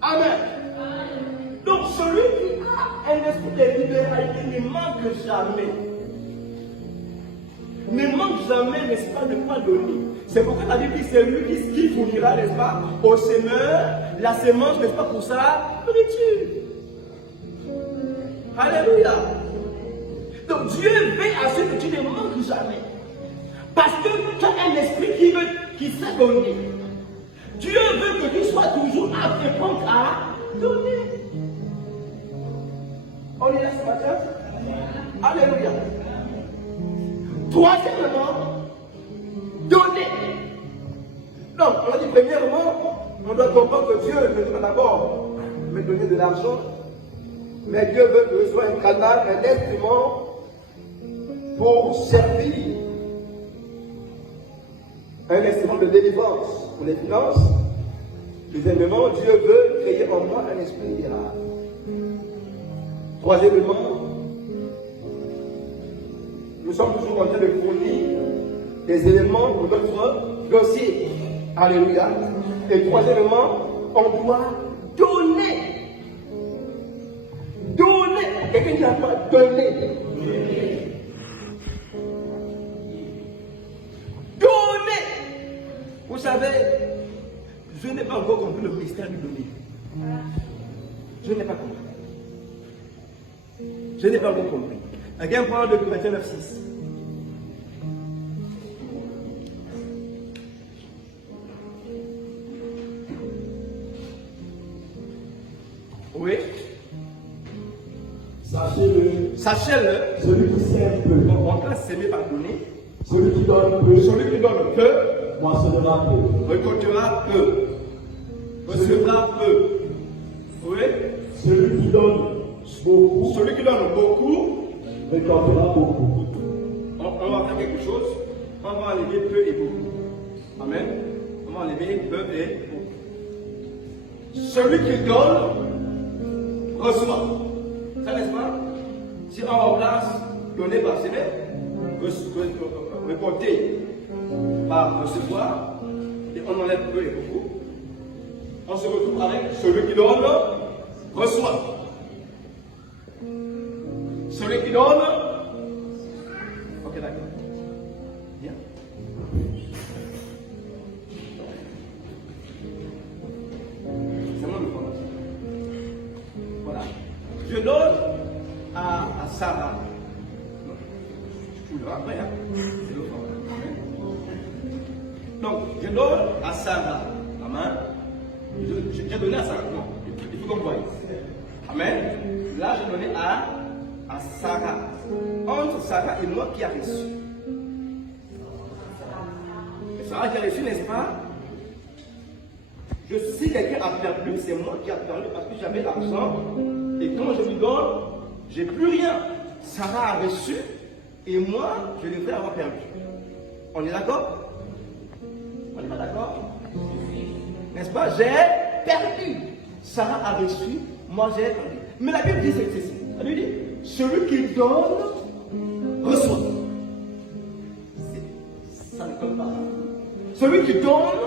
Amen. Donc celui qui a un esprit de libéralité ne manque jamais. Ne manque jamais, n'est-ce pas, de quoi donner. C'est pourquoi la Bible dit c'est lui qui fournira, n'est-ce pas, au semeur la semence, n'est-ce pas, pour sa nourriture. Alléluia. Donc Dieu veille à ce que tu ne manques jamais. Parce que tu as un esprit qui sait donner. Dieu veut que tu sois toujours apte et prompt à donner. On est là ce matin? Alléluia. Troisièmement, donner. Donc, on a dit premièrement, on doit comprendre que Dieu ne veut pas d'abord me donner de l'argent, mais Dieu veut que je sois un canal, un instrument pour servir. Un instrument de délivrance pour les finances. Deuxièmement, Dieu veut créer en moi un esprit libéral. Troisièmement, nous sommes toujours en train de fournir des éléments pour notre dossier. Alléluia. Et troisièmement, on doit donner. Donner. Quelqu'un qui n'a pas donné. Donner. Vous savez, je n'ai pas encore compris le mystère du donner. Je n'ai pas compris. Je n'ai pas encore compris. Quelqu'un parle de Corinthiens 9:6. Oui. Sachez-le, Sachez-le. celui qui sème peu, On doit s'aimer par donner. celui qui donne peu, Celui qui donne peu, moissonnera peu. récoltera peu. Recevra peu. Oui. Celui qui donne beaucoup, Celui qui donne beaucoup, récoltera beaucoup. on va faire quelque chose. On va enlever peu et beaucoup. Amen. On va enlever peu et beaucoup. Celui qui donne, reçoit. Ça n'est-ce pas? Si on remplace donner par célèbre, récolter par recevoir, et on enlève peu et beaucoup, on se retrouve avec celui qui donne, reçoit. Celui qui donne, ok d'accord. Bien. C'est mon information. Voilà. Je donne à Sarah. Tu le verras après, hein? C'est l'autre. Donc, je donne à Sarah la main. J'ai donné à Sarah. Non, il faut qu'on voie. Amen. Là, j'ai donné à Sarah. Entre Sarah et moi qui a reçu. Et Sarah qui a reçu, n'est-ce pas? Si quelqu'un a perdu, c'est moi qui a perdu parce que j'avais l'argent. Et quand je lui donne, j'ai plus rien. Sarah a reçu et moi, je devrais avoir perdu. On est d'accord? On n'est pas d'accord? N'est-ce pas? J'ai perdu. Sarah a reçu, moi j'ai perdu. Mais la Bible dit ceci. La Bible dit, celui qui donne, reçoit. Ça ne compte pas. Celui qui donne,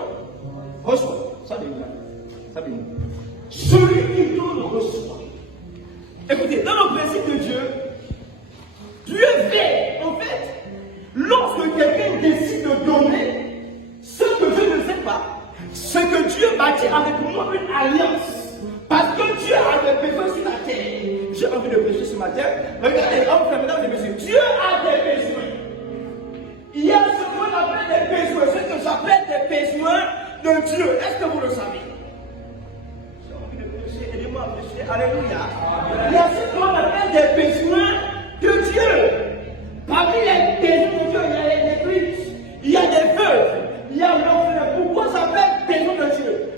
reçoit. Ça bénit. Ça bénit. Celui qui donne, reçoit. Écoutez, dans le principe de Dieu, Dieu fait, en fait, lorsque quelqu'un décide de donner, ce que je ne sais pas, c'est que Dieu bâtit avec moi une alliance. Parce que Dieu a des besoins sur la terre. J'ai envie de prêcher ce matin. Regardez, hommes, mesdames et messieurs, Dieu a des besoins. Il y a ce qu'on appelle des besoins, ce que j'appelle des besoins de Dieu. Est-ce que vous le savez? J'ai envie de prêcher, aidez-moi à prêcher. Alléluia. Il y a ce qu'on appelle des besoins de Dieu. Parmi les besoins de Dieu, il y a les églises, il y a des veuves, il y a l'orphelin. Pourquoi ça s'appelle besoin de Dieu?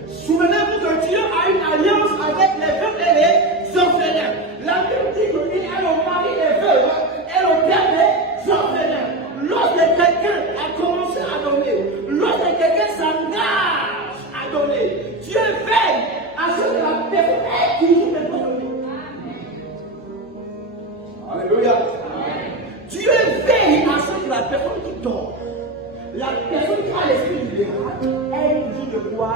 Alléluia. Dieu veille à ce que la personne qui dort, la personne qui a l'esprit libéral, ait toujours de quoi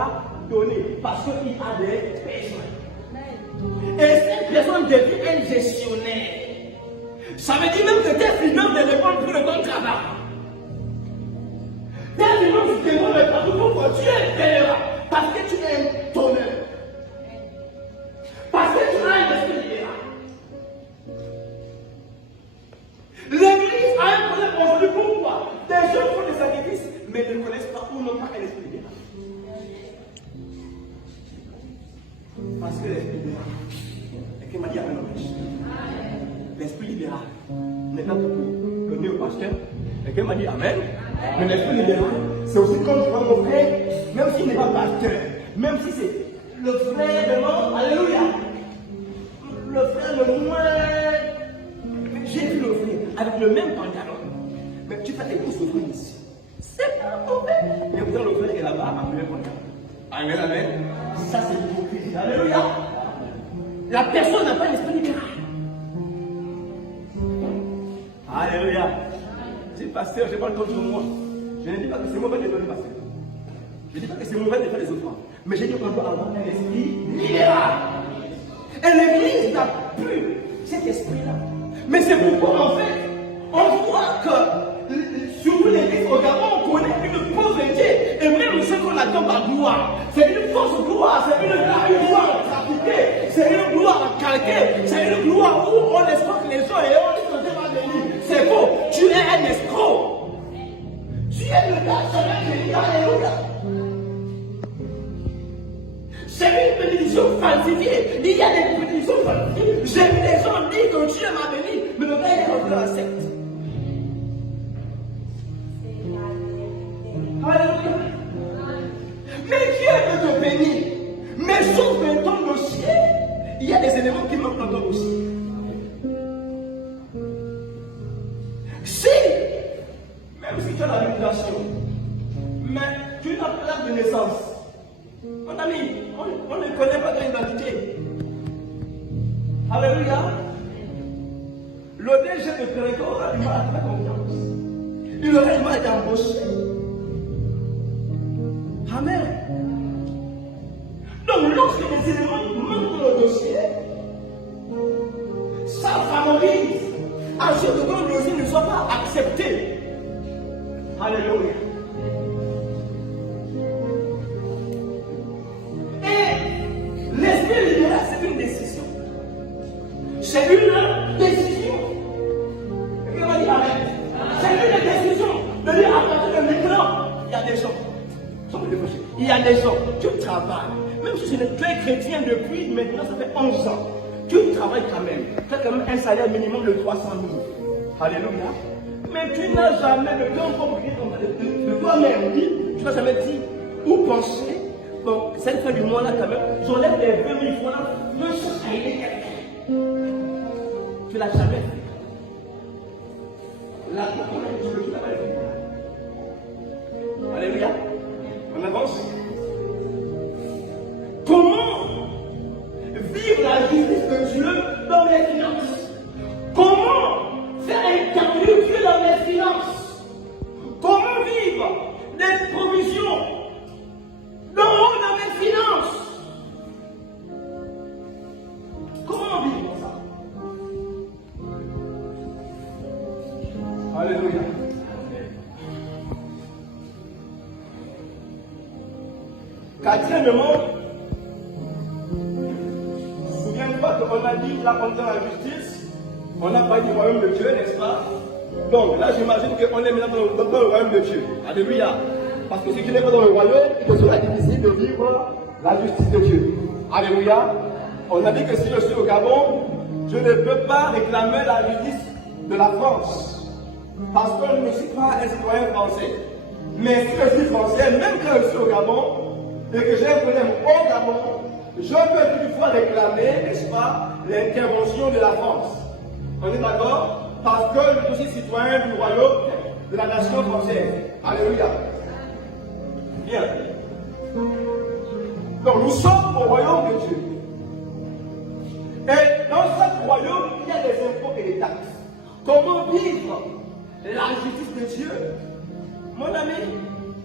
donner parce qu'il a des besoins. Et cette personne devient un gestionnaire. Ça veut dire même que tes finances ne dépendent plus de ton travail. Tes finances dépendent de partout pourquoi Dieu paiera. Parce que tu es un donneur. Parce que tu as un esprit libéral. L'église a un problème aujourd'hui. Pourquoi? Des gens font des sacrifices, mais ne connaissent pas ou n'ont pas un esprit libéral. Parce que l'esprit libéral, et qu'il m'a dit à un homme, l'esprit libéral n'est pas pour donner au pasteur, et qu'il m'a dit Amen. Mais l'esprit libéral, c'est aussi comme tu vois mon frère, même s'il n'est pas pasteur, même si c'est le frère de mon, alléluia, le frère le moins, j'ai vu le frère avec le même pantalon, mais tu fais des courses de fruits ici. C'est pas mauvais. Et pourtant le frère est là-bas avec le même pantalon. Amen, amen. Ça c'est l'hypocrisie. Alléluia. La personne n'a pas l'esprit libéral. Alléluia. Je dis pasteur, je parle contre moi. Je ne dis pas que c'est mauvais de donner pasteur. Je ne dis pas que c'est mauvais de faire des offrandes. Mais j'ai dit qu'on doit avoir un esprit libéral. Et l'église n'a plus cet esprit-là. Mais c'est pourquoi en fait, on voit que surtout l'église au Gabon, on connaît une pauvreté. Et même ce qu'on attend par gloire, c'est une fausse gloire, c'est une gloire trafiquée, c'est une gloire calquée, c'est une gloire où on escroque les gens et on dit que Dieu va bénir. C'est faux, tu es un escroc. Tu es le gars, c'est un béni, alléluia. C'est une bénédiction falsifiée. Il y a des bénédictions falsifiées. J'ai vu des gens dire que Dieu m'a béni, mais le gars est rentré dans la secte. Alléluia. Mais Dieu veut te bénir. Mais sauf que ton dossier, il y a des éléments qui manquent dans ton dossier. Si, même si tu as la réputation, mais tu n'as pas l'acte de naissance, mon ami, on ne connaît pas ton identité. Alléluia. Le DG de Péréco aura du mal à faire confiance. Il aura du mal à t'embaucher. Amen. Donc, lorsque les éléments manquent dans le dossier, ça favorise à ce que ton dossier ne soit pas accepté. Alléluia. Et l'esprit libéral, c'est une décision. C'est une décision. Et puis on va dire Amen. C'est une décision de dire à partir de maintenant, il y a des gens. Il y a des gens, tu travailles. Même si tu es chrétien depuis maintenant, ça fait 11 ans. Tu travailles quand même. Tu as quand même un salaire minimum de 300 000. Alléluia. Mais tu n'as jamais le temps de toi-même dit, tu n'as jamais dit ou pensé. Donc, cette fin du mois-là, quand même, j'enlève les 20 000 francs là, je suis à aider quelqu'un. Tu ne l'as jamais fait. Là, tu l'as pas fait. Alléluia. On avance. Comment vivre la justice de Dieu dans les finances? Comment faire intervenir Dieu dans les finances? Comment vivre les provisions d'en haut dans les finances? Comment vivre ça? Alléluia. Quatrièmement, souviens-toi qu'on a dit là pendant la justice, on n'a pas dit le royaume de Dieu, n'est-ce pas? Donc là j'imagine qu'on est maintenant dans le royaume de Dieu. Alléluia. Parce que si tu n'es pas dans le royaume, il te sera difficile de vivre la justice de Dieu. Alléluia. On a dit que si je suis au Gabon, je ne peux pas réclamer la justice de la France. Parce que je ne suis pas un citoyen français. Mais si je suis français, même quand je suis au Gabon, et que j'ai un problème au Gabon, je peux toutefois réclamer, n'est-ce pas, l'intervention de la France. On est d'accord? Parce que je suis citoyen du royaume de la nation française. Alléluia. Bien. Donc nous sommes au royaume de Dieu. Et dans ce royaume, il y a des impôts et des taxes. comment vivre la justice de Dieu. Mon ami,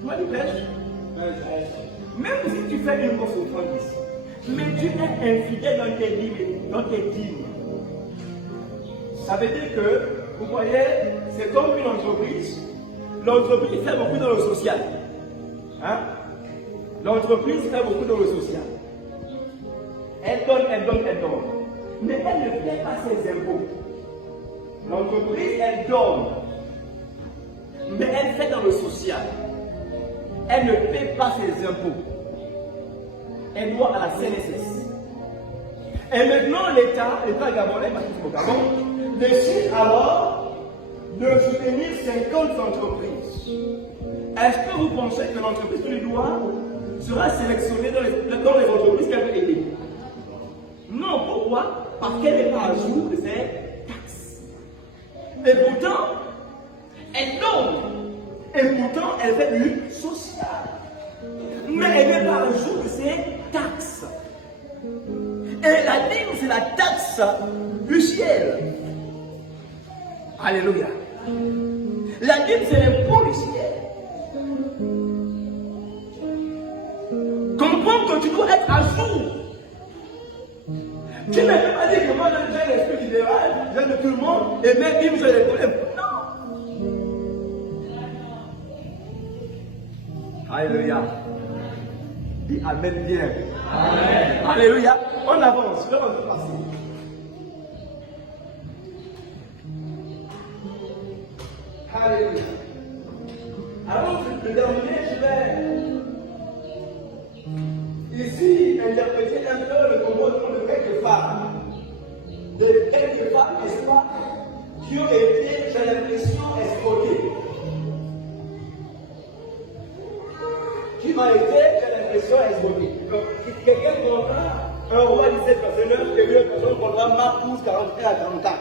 toi tu pêches. Même si tu fais une grosse offrande ici, mais tu es infidèle dans tes dîmes. Ça veut dire que, vous voyez, c'est comme une entreprise. L'entreprise fait beaucoup dans le social. Hein? L'entreprise fait beaucoup dans le social. Elle donne. Mais elle ne paie pas ses impôts. L'entreprise, elle donne. Mais elle fait dans le social. Elle ne paie pas ses impôts. Elle doit à la CNSS. Et maintenant, l'État gabonais, parce que c'est au Gabon, décide alors de soutenir 50 entreprises. Est-ce que vous pensez que l'entreprise qui lui doit sera sélectionnée dans les entreprises qu'elle veut aider? Non, pourquoi? Parce qu'elle n'est pas à jour de ses taxes. Et pourtant, elle donne. Et pourtant, elle fait du social. Mais elle n'est pas à jour de ses taxes. Et la dîme, c'est la taxe du ciel. Alléluia. La dîme, c'est l'impôt du ciel. Comprends que tu dois être à jour. Tu ne peux pas dire que moi j'ai l'esprit libéral, j'aime tout le monde, et même bim, j'ai les problèmes. Non. Alléluia. Dis Amen bien. Amen. Alléluia. On avance. Je vais passer. Alléluia. Avant de terminer, je vais ici interpréter un peu le comportement de quelques femmes. De quelques femmes, n'est-ce pas, qui ont été, j'ai l'impression, escrotées. Qui m'a été, j'ai l'impression, escrotées. Quelqu'un comprend un roi 17 personnes, et une personne comprend ma pousse 41 à 44.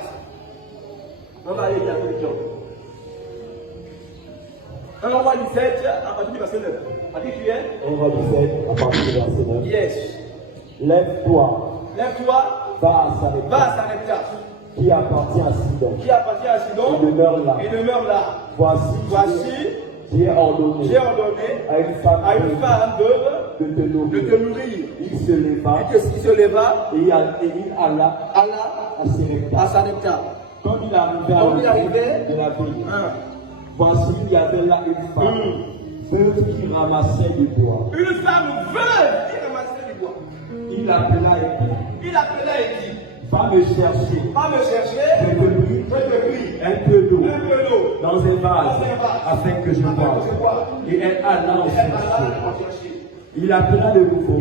On va aller bien avec les gens. Un roi 17 à partir du verset 9. À qui tu es? Un roi 17 à partir du verset 9. Yes. Lève-toi. Lève-toi. Va à Sarepta. Va à Sarepta. Qui appartient à Sidon. Qui appartient à Sidon. Il demeure là. Il demeure là. Voici. J'ai ordonné. À une femme de te nourrir. Il se leva. Et il alla à Sarepta. Quand il arrivait de la ville. Voici, il y avait là une femme veuve qui ramassait du bois. Une femme veuve qui ramassait du bois. Il appela et dit, va me chercher, je te prie, un peu d'eau dans un vase afin que je boive. Et elle alla en chercher. Il appela de nouveau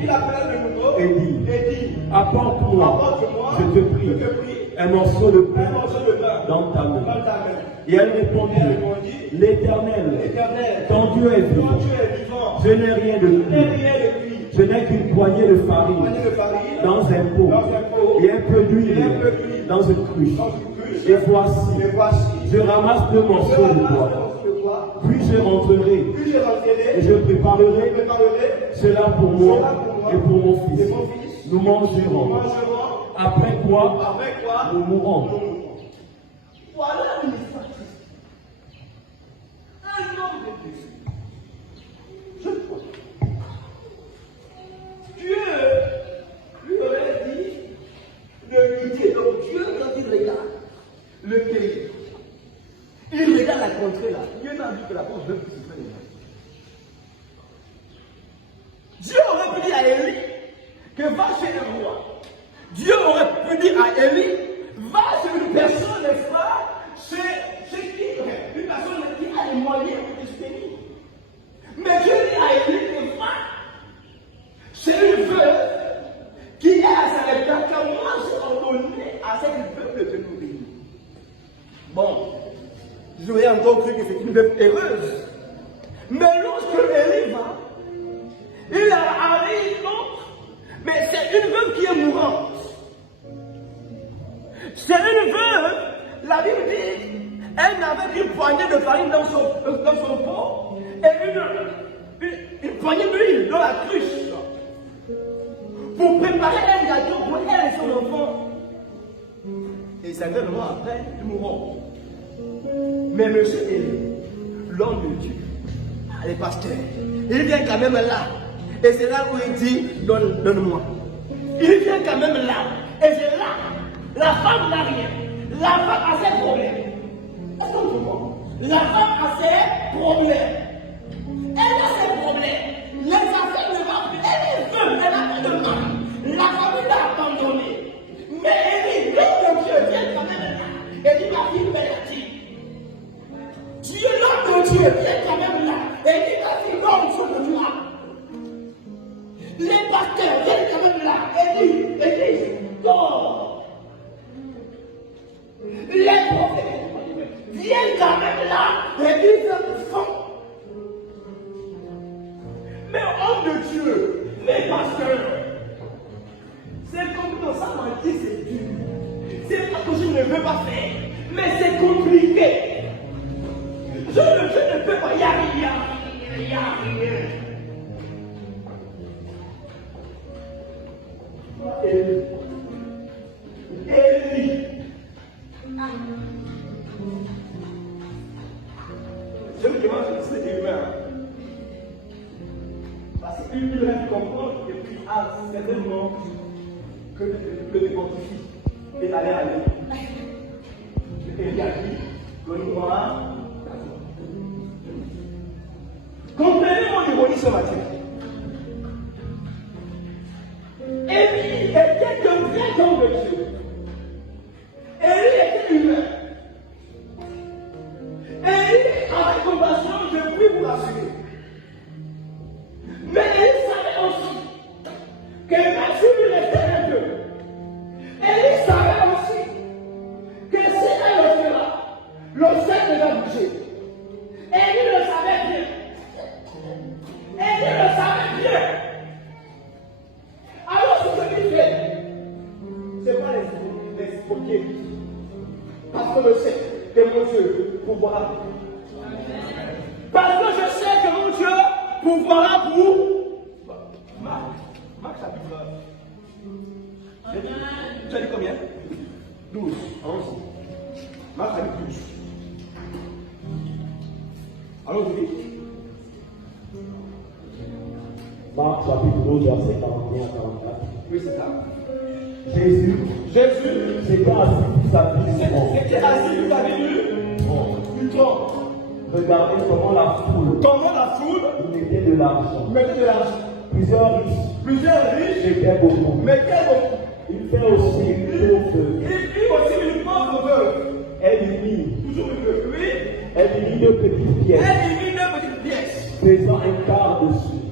et dit, apporte-moi, je te prie, un morceau de pain dans ta main. Et elle répondit, l'Éternel, ton Dieu est vivant, je n'ai rien de plus. Je n'ai qu'une poignée de farine dans un pot et un peu d'huile dans une cruche. Et voici, je ramasse 2 morceaux de bois. Puis je rentrerai et je préparerai cela pour moi et pour mon fils. Nous mangerons. Après quoi, nous mourrons. Voilà l'histoire. Un homme de Dieu. Je crois. Dieu lui aurait dit de lutter. Donc Dieu, quand il regarde le pays, il regarde la contrée là. Dieu n'a dit que la France veut se faire les mains. Dieu aurait pu dire à Élie que va chez le roi. Dieu aurait pu dire à Élie, va chez une personne, n'est-ce pas, chez qui une personne qui a les moyens de se tenir. Mais Dieu dit à Élie que va chez une veuve qui est à Sarepta, que moi j'ai ordonné à cette veuve de te nourrir. Bon, j'aurais encore cru que c'est une veuve heureuse. Mais lorsque Élie va, il arrive l'autre, mais c'est une veuve qui est mourante. C'est une veuve, la Bible dit, elle n'avait qu'une poignée de farine dans son pot et une poignée d'huile dans la cruche pour préparer un gâteau pour elle et son enfant. Et certainement après, ils mourront. Mais monsieur Élie, l'homme de Dieu, les pasteurs, il vient quand même là. Et c'est là où il dit, donne-moi. Il vient quand même là. Et c'est là. La femme n'a rien. La femme a ses problèmes. Est-ce qu'on comprend? La femme a ses problèmes. Elle a ses problèmes. Les affaires ne vont plus. Elle est veuve. Elle a pas de mari. La famille l'a abandonnée. Mais Élie, l'homme de Dieu, vient quand même là. Et dit, ma fille, Bélatie. Dieu, l'homme de Dieu, vient quand même là. Et dit, ma fille, l'homme de toi. Les pasteurs viennent quand même là. Et disent, dors. Les prophètes viennent quand même là. Et disent, fond. Mais homme de Dieu, les pasteurs, c'est comme dans ça m'a dit, c'est dur. C'est pas que je ne veux pas faire, mais c'est compliqué. Je ne peux pas y arriver. Élie. Je me demande si c'est humain. Parce qu'il lui a comprendre et puis certainement que le dépontifie est allé à lui. Et il a dit, donne-moi. Comprenez mon ironie ce matin. Élie était un vrai homme de Dieu. Élie était humain. Élie, avec compassion, je puis vous rassurer. Mais Élie savait aussi que même si lui restait un peu, Élie savait aussi que si elle le fera, le ciel va bouger. Élie le savait bien. Élie le savait bien. Alors ce qu'il fait, c'est pas l'expliquer. Parce que je sais que mon Dieu pourvoira. Parce que je sais que mon Dieu pourvoira pour. Marc chapitre. Tu as dit combien? 12, 11. Marc chapitre 12. Alors je dis. Marc chapitre 12, verset 41 à 44. Oui, c'est ça. Jésus C'était assis sa vie C'était assis sur sa vie du tronc. Regardez comment la foule mettait de l'argent. Plusieurs riches mettaient beaucoup. Il fait aussi une pauvre veuve. Elle lui mit deux petites pièces. Pesant un quart dessus.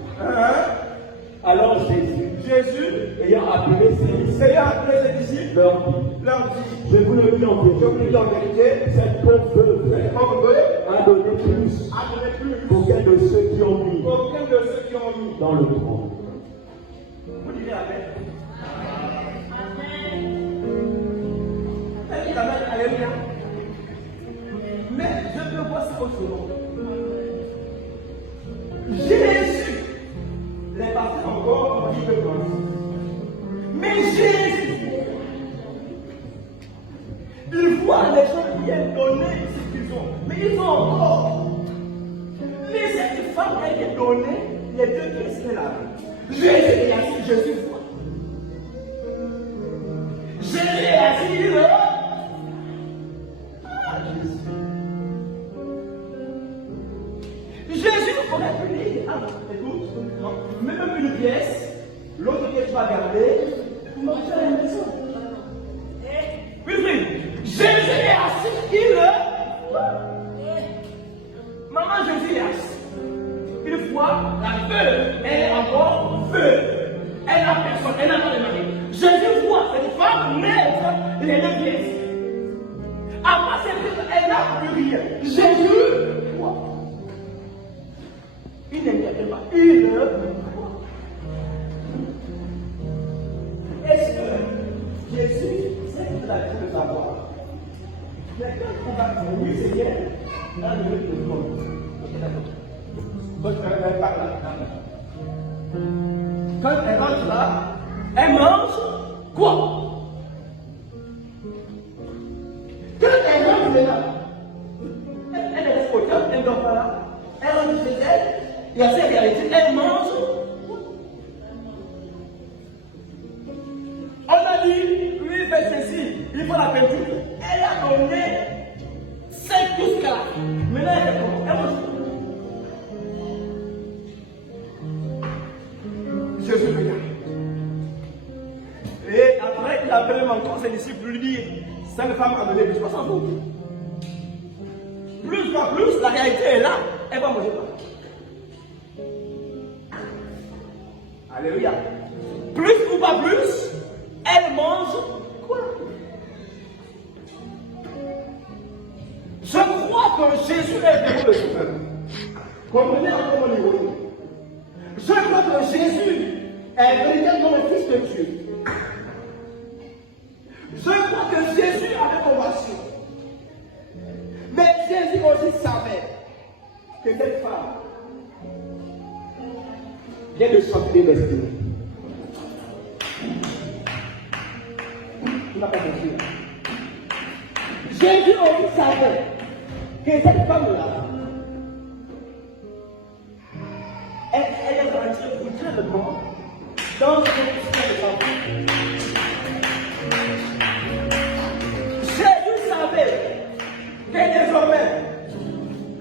Alors Jésus, ayant appelé ses disciples, leur dit, je vous le dis en vérité, cette pauvre veuve a donné plus qu'aucun de ceux qui ont mis dans le trône. Vous direz Amen. Alléluia. Mais je peux voir ça autrement. Jésus, les pasteurs encore ont dit que mais Jésus, il voit les gens qui viennent donner ce qu'ils ont, mais ils ont encore. Mais cette femme a été donnée, les deux pièces de la vie. Jésus est assis, Jésus voit. Jésus est assis, Jésus aurait pu dire, écoute, même une pièce, l'autre pièce va garder pour manger à la maison. Oui, Jésus est assis, maman, Jésus est assis. Une fois, la veuve, elle est encore veuve. Elle n'a personne, elle n'a pas de mari. Jésus voit cette femme mettre les deux pièces. Après cette pièce, elle n'a plus rien. Jésus voit. Il n'inquiète pas, il voit. Est-ce que Jésus sait que la vie de savoir? Mais quand on va dire oui, Seigneur, là, je vais te répondre. Ok, d'accord. Donc, elle part là. Quand elle rentre là, elle mange quoi? Quand elle rentre là, devant ses disciples lui dire, 5 femmes ont donné plus, pas s'en fout. Plus, pas plus, la réalité est là, elle va manger pas. Alléluia. Plus ou pas plus, elle mange quoi? Je crois que Jésus est le héros de ce peuple. Comprenez encore mon niveau. Je crois que Jésus est véritablement le Fils de Dieu. Je crois que Jésus avait compassion. Mais Jésus aussi savait que cette femme vient de sortir des esprits. Tu n'as pas compris. Jésus aussi savait que cette femme-là, elle est rentrée brutalement dans une histoire de femme. Jésus savait que désormais,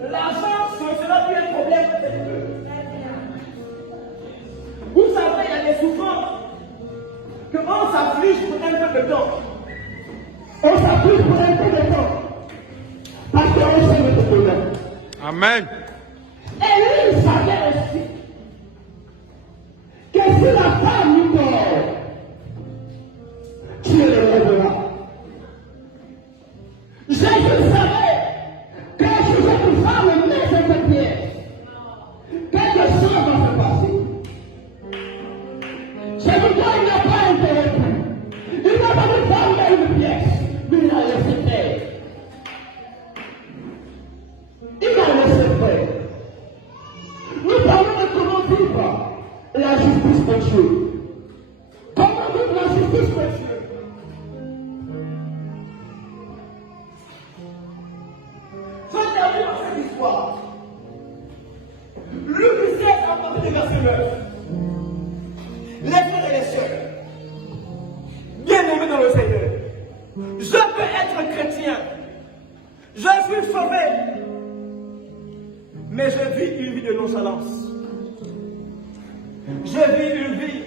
l'argent ne sera plus un problème de cette peuple. Vous savez, il y a des souffrances qu'on s'afflige pour un peu de temps. On s'afflige pour un peu de temps. Parce qu'on sait notre problème. Amen. Et lui, il savait aussi que si la femme lui dort, tu le reverras. Jésus savait que si cette femme met cette pièce, quelque chose va se passer. C'est pourquoi il n'a pas interrompu. Il n'a pas de femme dans une pièce, mais il a laissé faire. Il a laissé faire. Nous parlons de comment vivre la justice de Dieu. Comment vivre la justice de Dieu? Je termine par cette histoire. Luc 17 à partir du verset 9. Les frères et les sœurs, bien-aimés dans le Seigneur, je peux être chrétien, je suis sauvé, mais je vis une vie de nonchalance. Je vis une vie,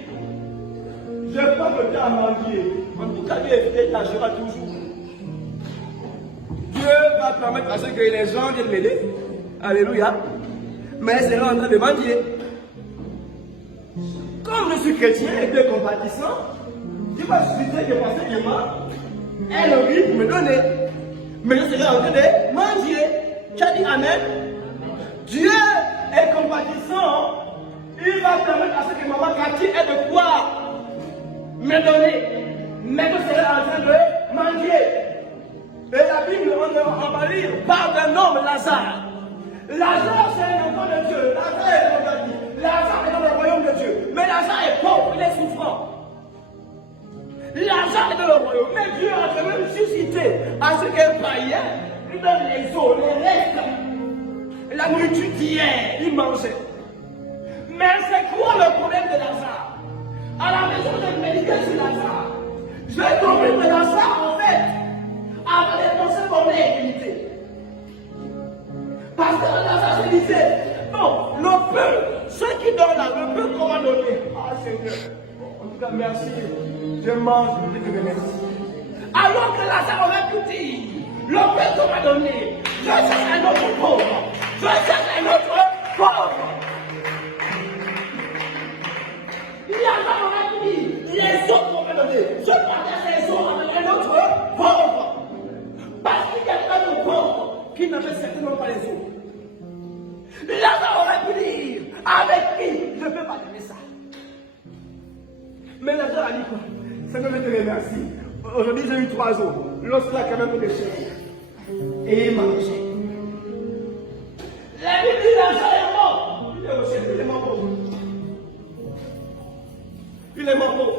je prends le temps à mendier. En tout cas, Dieu agira toujours. Dieu va permettre à ce que les gens viennent m'aider. Alléluia. Mais c'est là en train de mendier. Comme je suis chrétien et bien compatissant, il va suffire de passer de moi un envie pour me donner. Mais je serai en train de mendier. Tu as dit Amen? Dieu est compatissant. Il va permettre à ce que maman Cathy ait de quoi me donner. Mais je serai en train de mendier. Et la Bible, on va lire, parle d'un homme, Lazare. Lazare, c'est un enfant de Dieu. Lazare est compatissant. Lazare est dans le royaume de Dieu. Mais Lazare est pauvre, il est souffrant. Lazare est dans le royaume. Mais Dieu a quand même suscité à ce qu'un païen lui donne les os, les restes. La nourriture d'hier, il mangeait. Mais c'est quoi le problème de Lazare? À la maison de méditer sur Lazare, j'ai compris que Lazare, en fait, avait dépensé comme l'égalité. Parce que Lazare se disait, non, le peu, ceux qui donnent là, le peu qu'on m'a donné. Ah Seigneur, en tout cas merci, je mange, je te remercie. Alors que Lazare aurait pu dire, le peu qu'on m'a donné, je cherche un autre pauvre, je cherche un autre pauvre. Lazare aurait pu dire, les autres qu'on m'a donné, je partage les autres avec un autre pauvre. Parce qu'il y a un autre pauvre qui n'avait certainement pas les autres. Lazare aurait pu dire, avec qui je ne peux pas donner ça. Mais Lazare a dit quoi? Seigneur, je te remercie. Aujourd'hui, j'ai eu 3 jours. L'autre a quand même péché. Et il m'a péché. La Bible dit Lazare est mort. Il est au ciel, il est mort pauvre. Il est mort pauvre.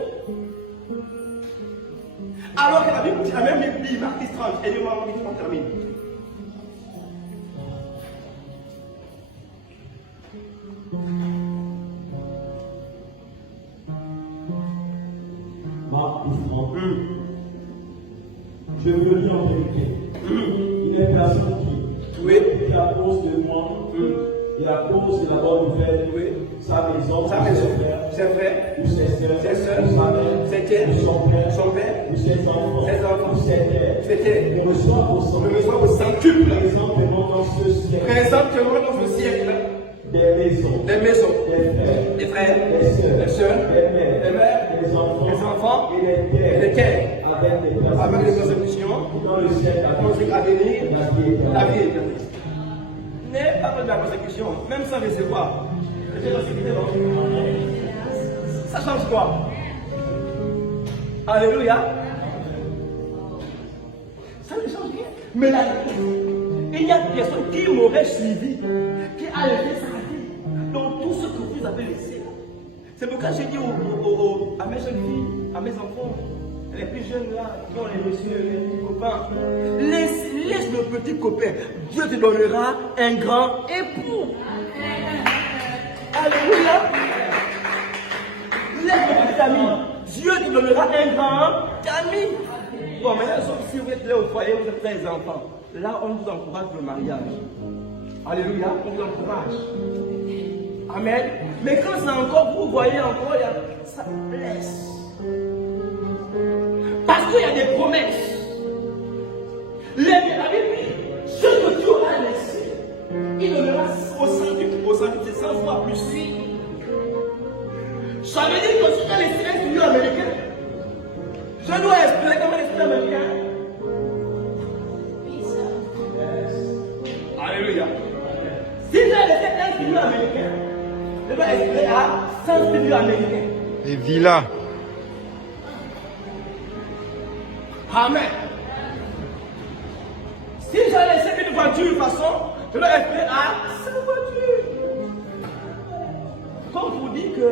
Alors que la Bible dit, la même Bible dit, Marc 30, et Marc 30 termine. Marc 30. Je veux dire en vérité, il est personne qui, à cause de moi, Il a posé la bonne nouvelle, sa maison, ses frères, ou ses sœurs, ou sa mère, son père, ou ses enfants, ses terres. Ne reçoit au centuple présentement dans ce siècle des maisons, des frères, des sœurs, des mères, des enfants et des terres, avec des persécutions, dans le siècle à venir, la vie éternelle. N'ayez pas peur de la persécution, même sans recevoir. Ça change quoi? Alléluia. Ça ne change rien. Mais là, il y a des personnes qui m'auraient suivi, qui allaient sa vie dans tout ce que vous avez laissé. C'est pourquoi j'ai dit à mes jeunes filles, à mes enfants, les plus jeunes là, qui ont les messieurs, les copains, laisse le petit copain. Dieu te donnera un grand époux. Alléluia. Laisse le petit ami. Dieu te donnera un grand ami. Bon, maintenant, sauf si vous êtes là au foyer, vous êtes des enfants. Là, on vous encourage le mariage. Alléluia, on vous encourage. Amen. Mais quand c'est encore, vous voyez encore, ça blesse. Parce qu'il y a des promesses. La Bible dit, ce que Dieu a laissé, il donnera au centuple, c'est 100 fois plus. Ça veut dire que si tu as laissé un studio américain, je dois expliquer comment les studios américains. Alléluia. Si j'ai laissé un studio américain, je dois expliquer à 100 studios américains. Les villas. Amen. Si j'ai laissé une voiture de façon, je dois expliquer à 100 voitures. Comme vous dit que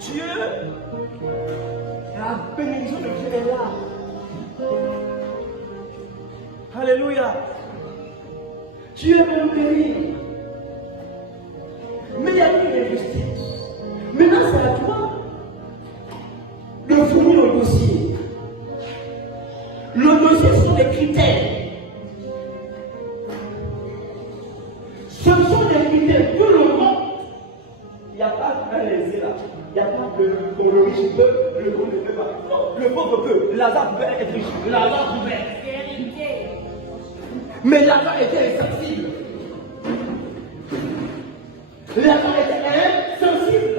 Dieu, la bénédiction de Dieu est là. Alléluia. Dieu veut nous bénir. Mais il y a une injustice. Maintenant, c'est à toi de fournir le dossier. Le dossier sont des critères. Ce sont des critères que le monde. Il n'y a pas un laisser là. Il n'y a pas le riche peut, le pauvre ne peut pas. Non, le pauvre peut. Lazare pouvait être riche. Lazare pouvait. Mais Lazare était insensible. Lazare était insensible.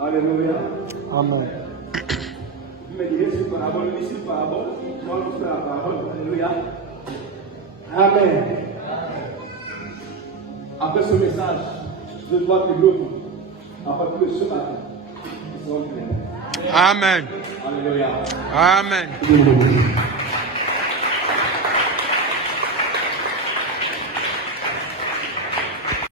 Alléluia. Amen. Vous me direz sur parabole, oui, sur parabole. Moi, je fais la parole. Alléluia. Amen. Après ce message, je dois que l'autre, après que ce matin, ils sont Amen. Alléluia. Amen.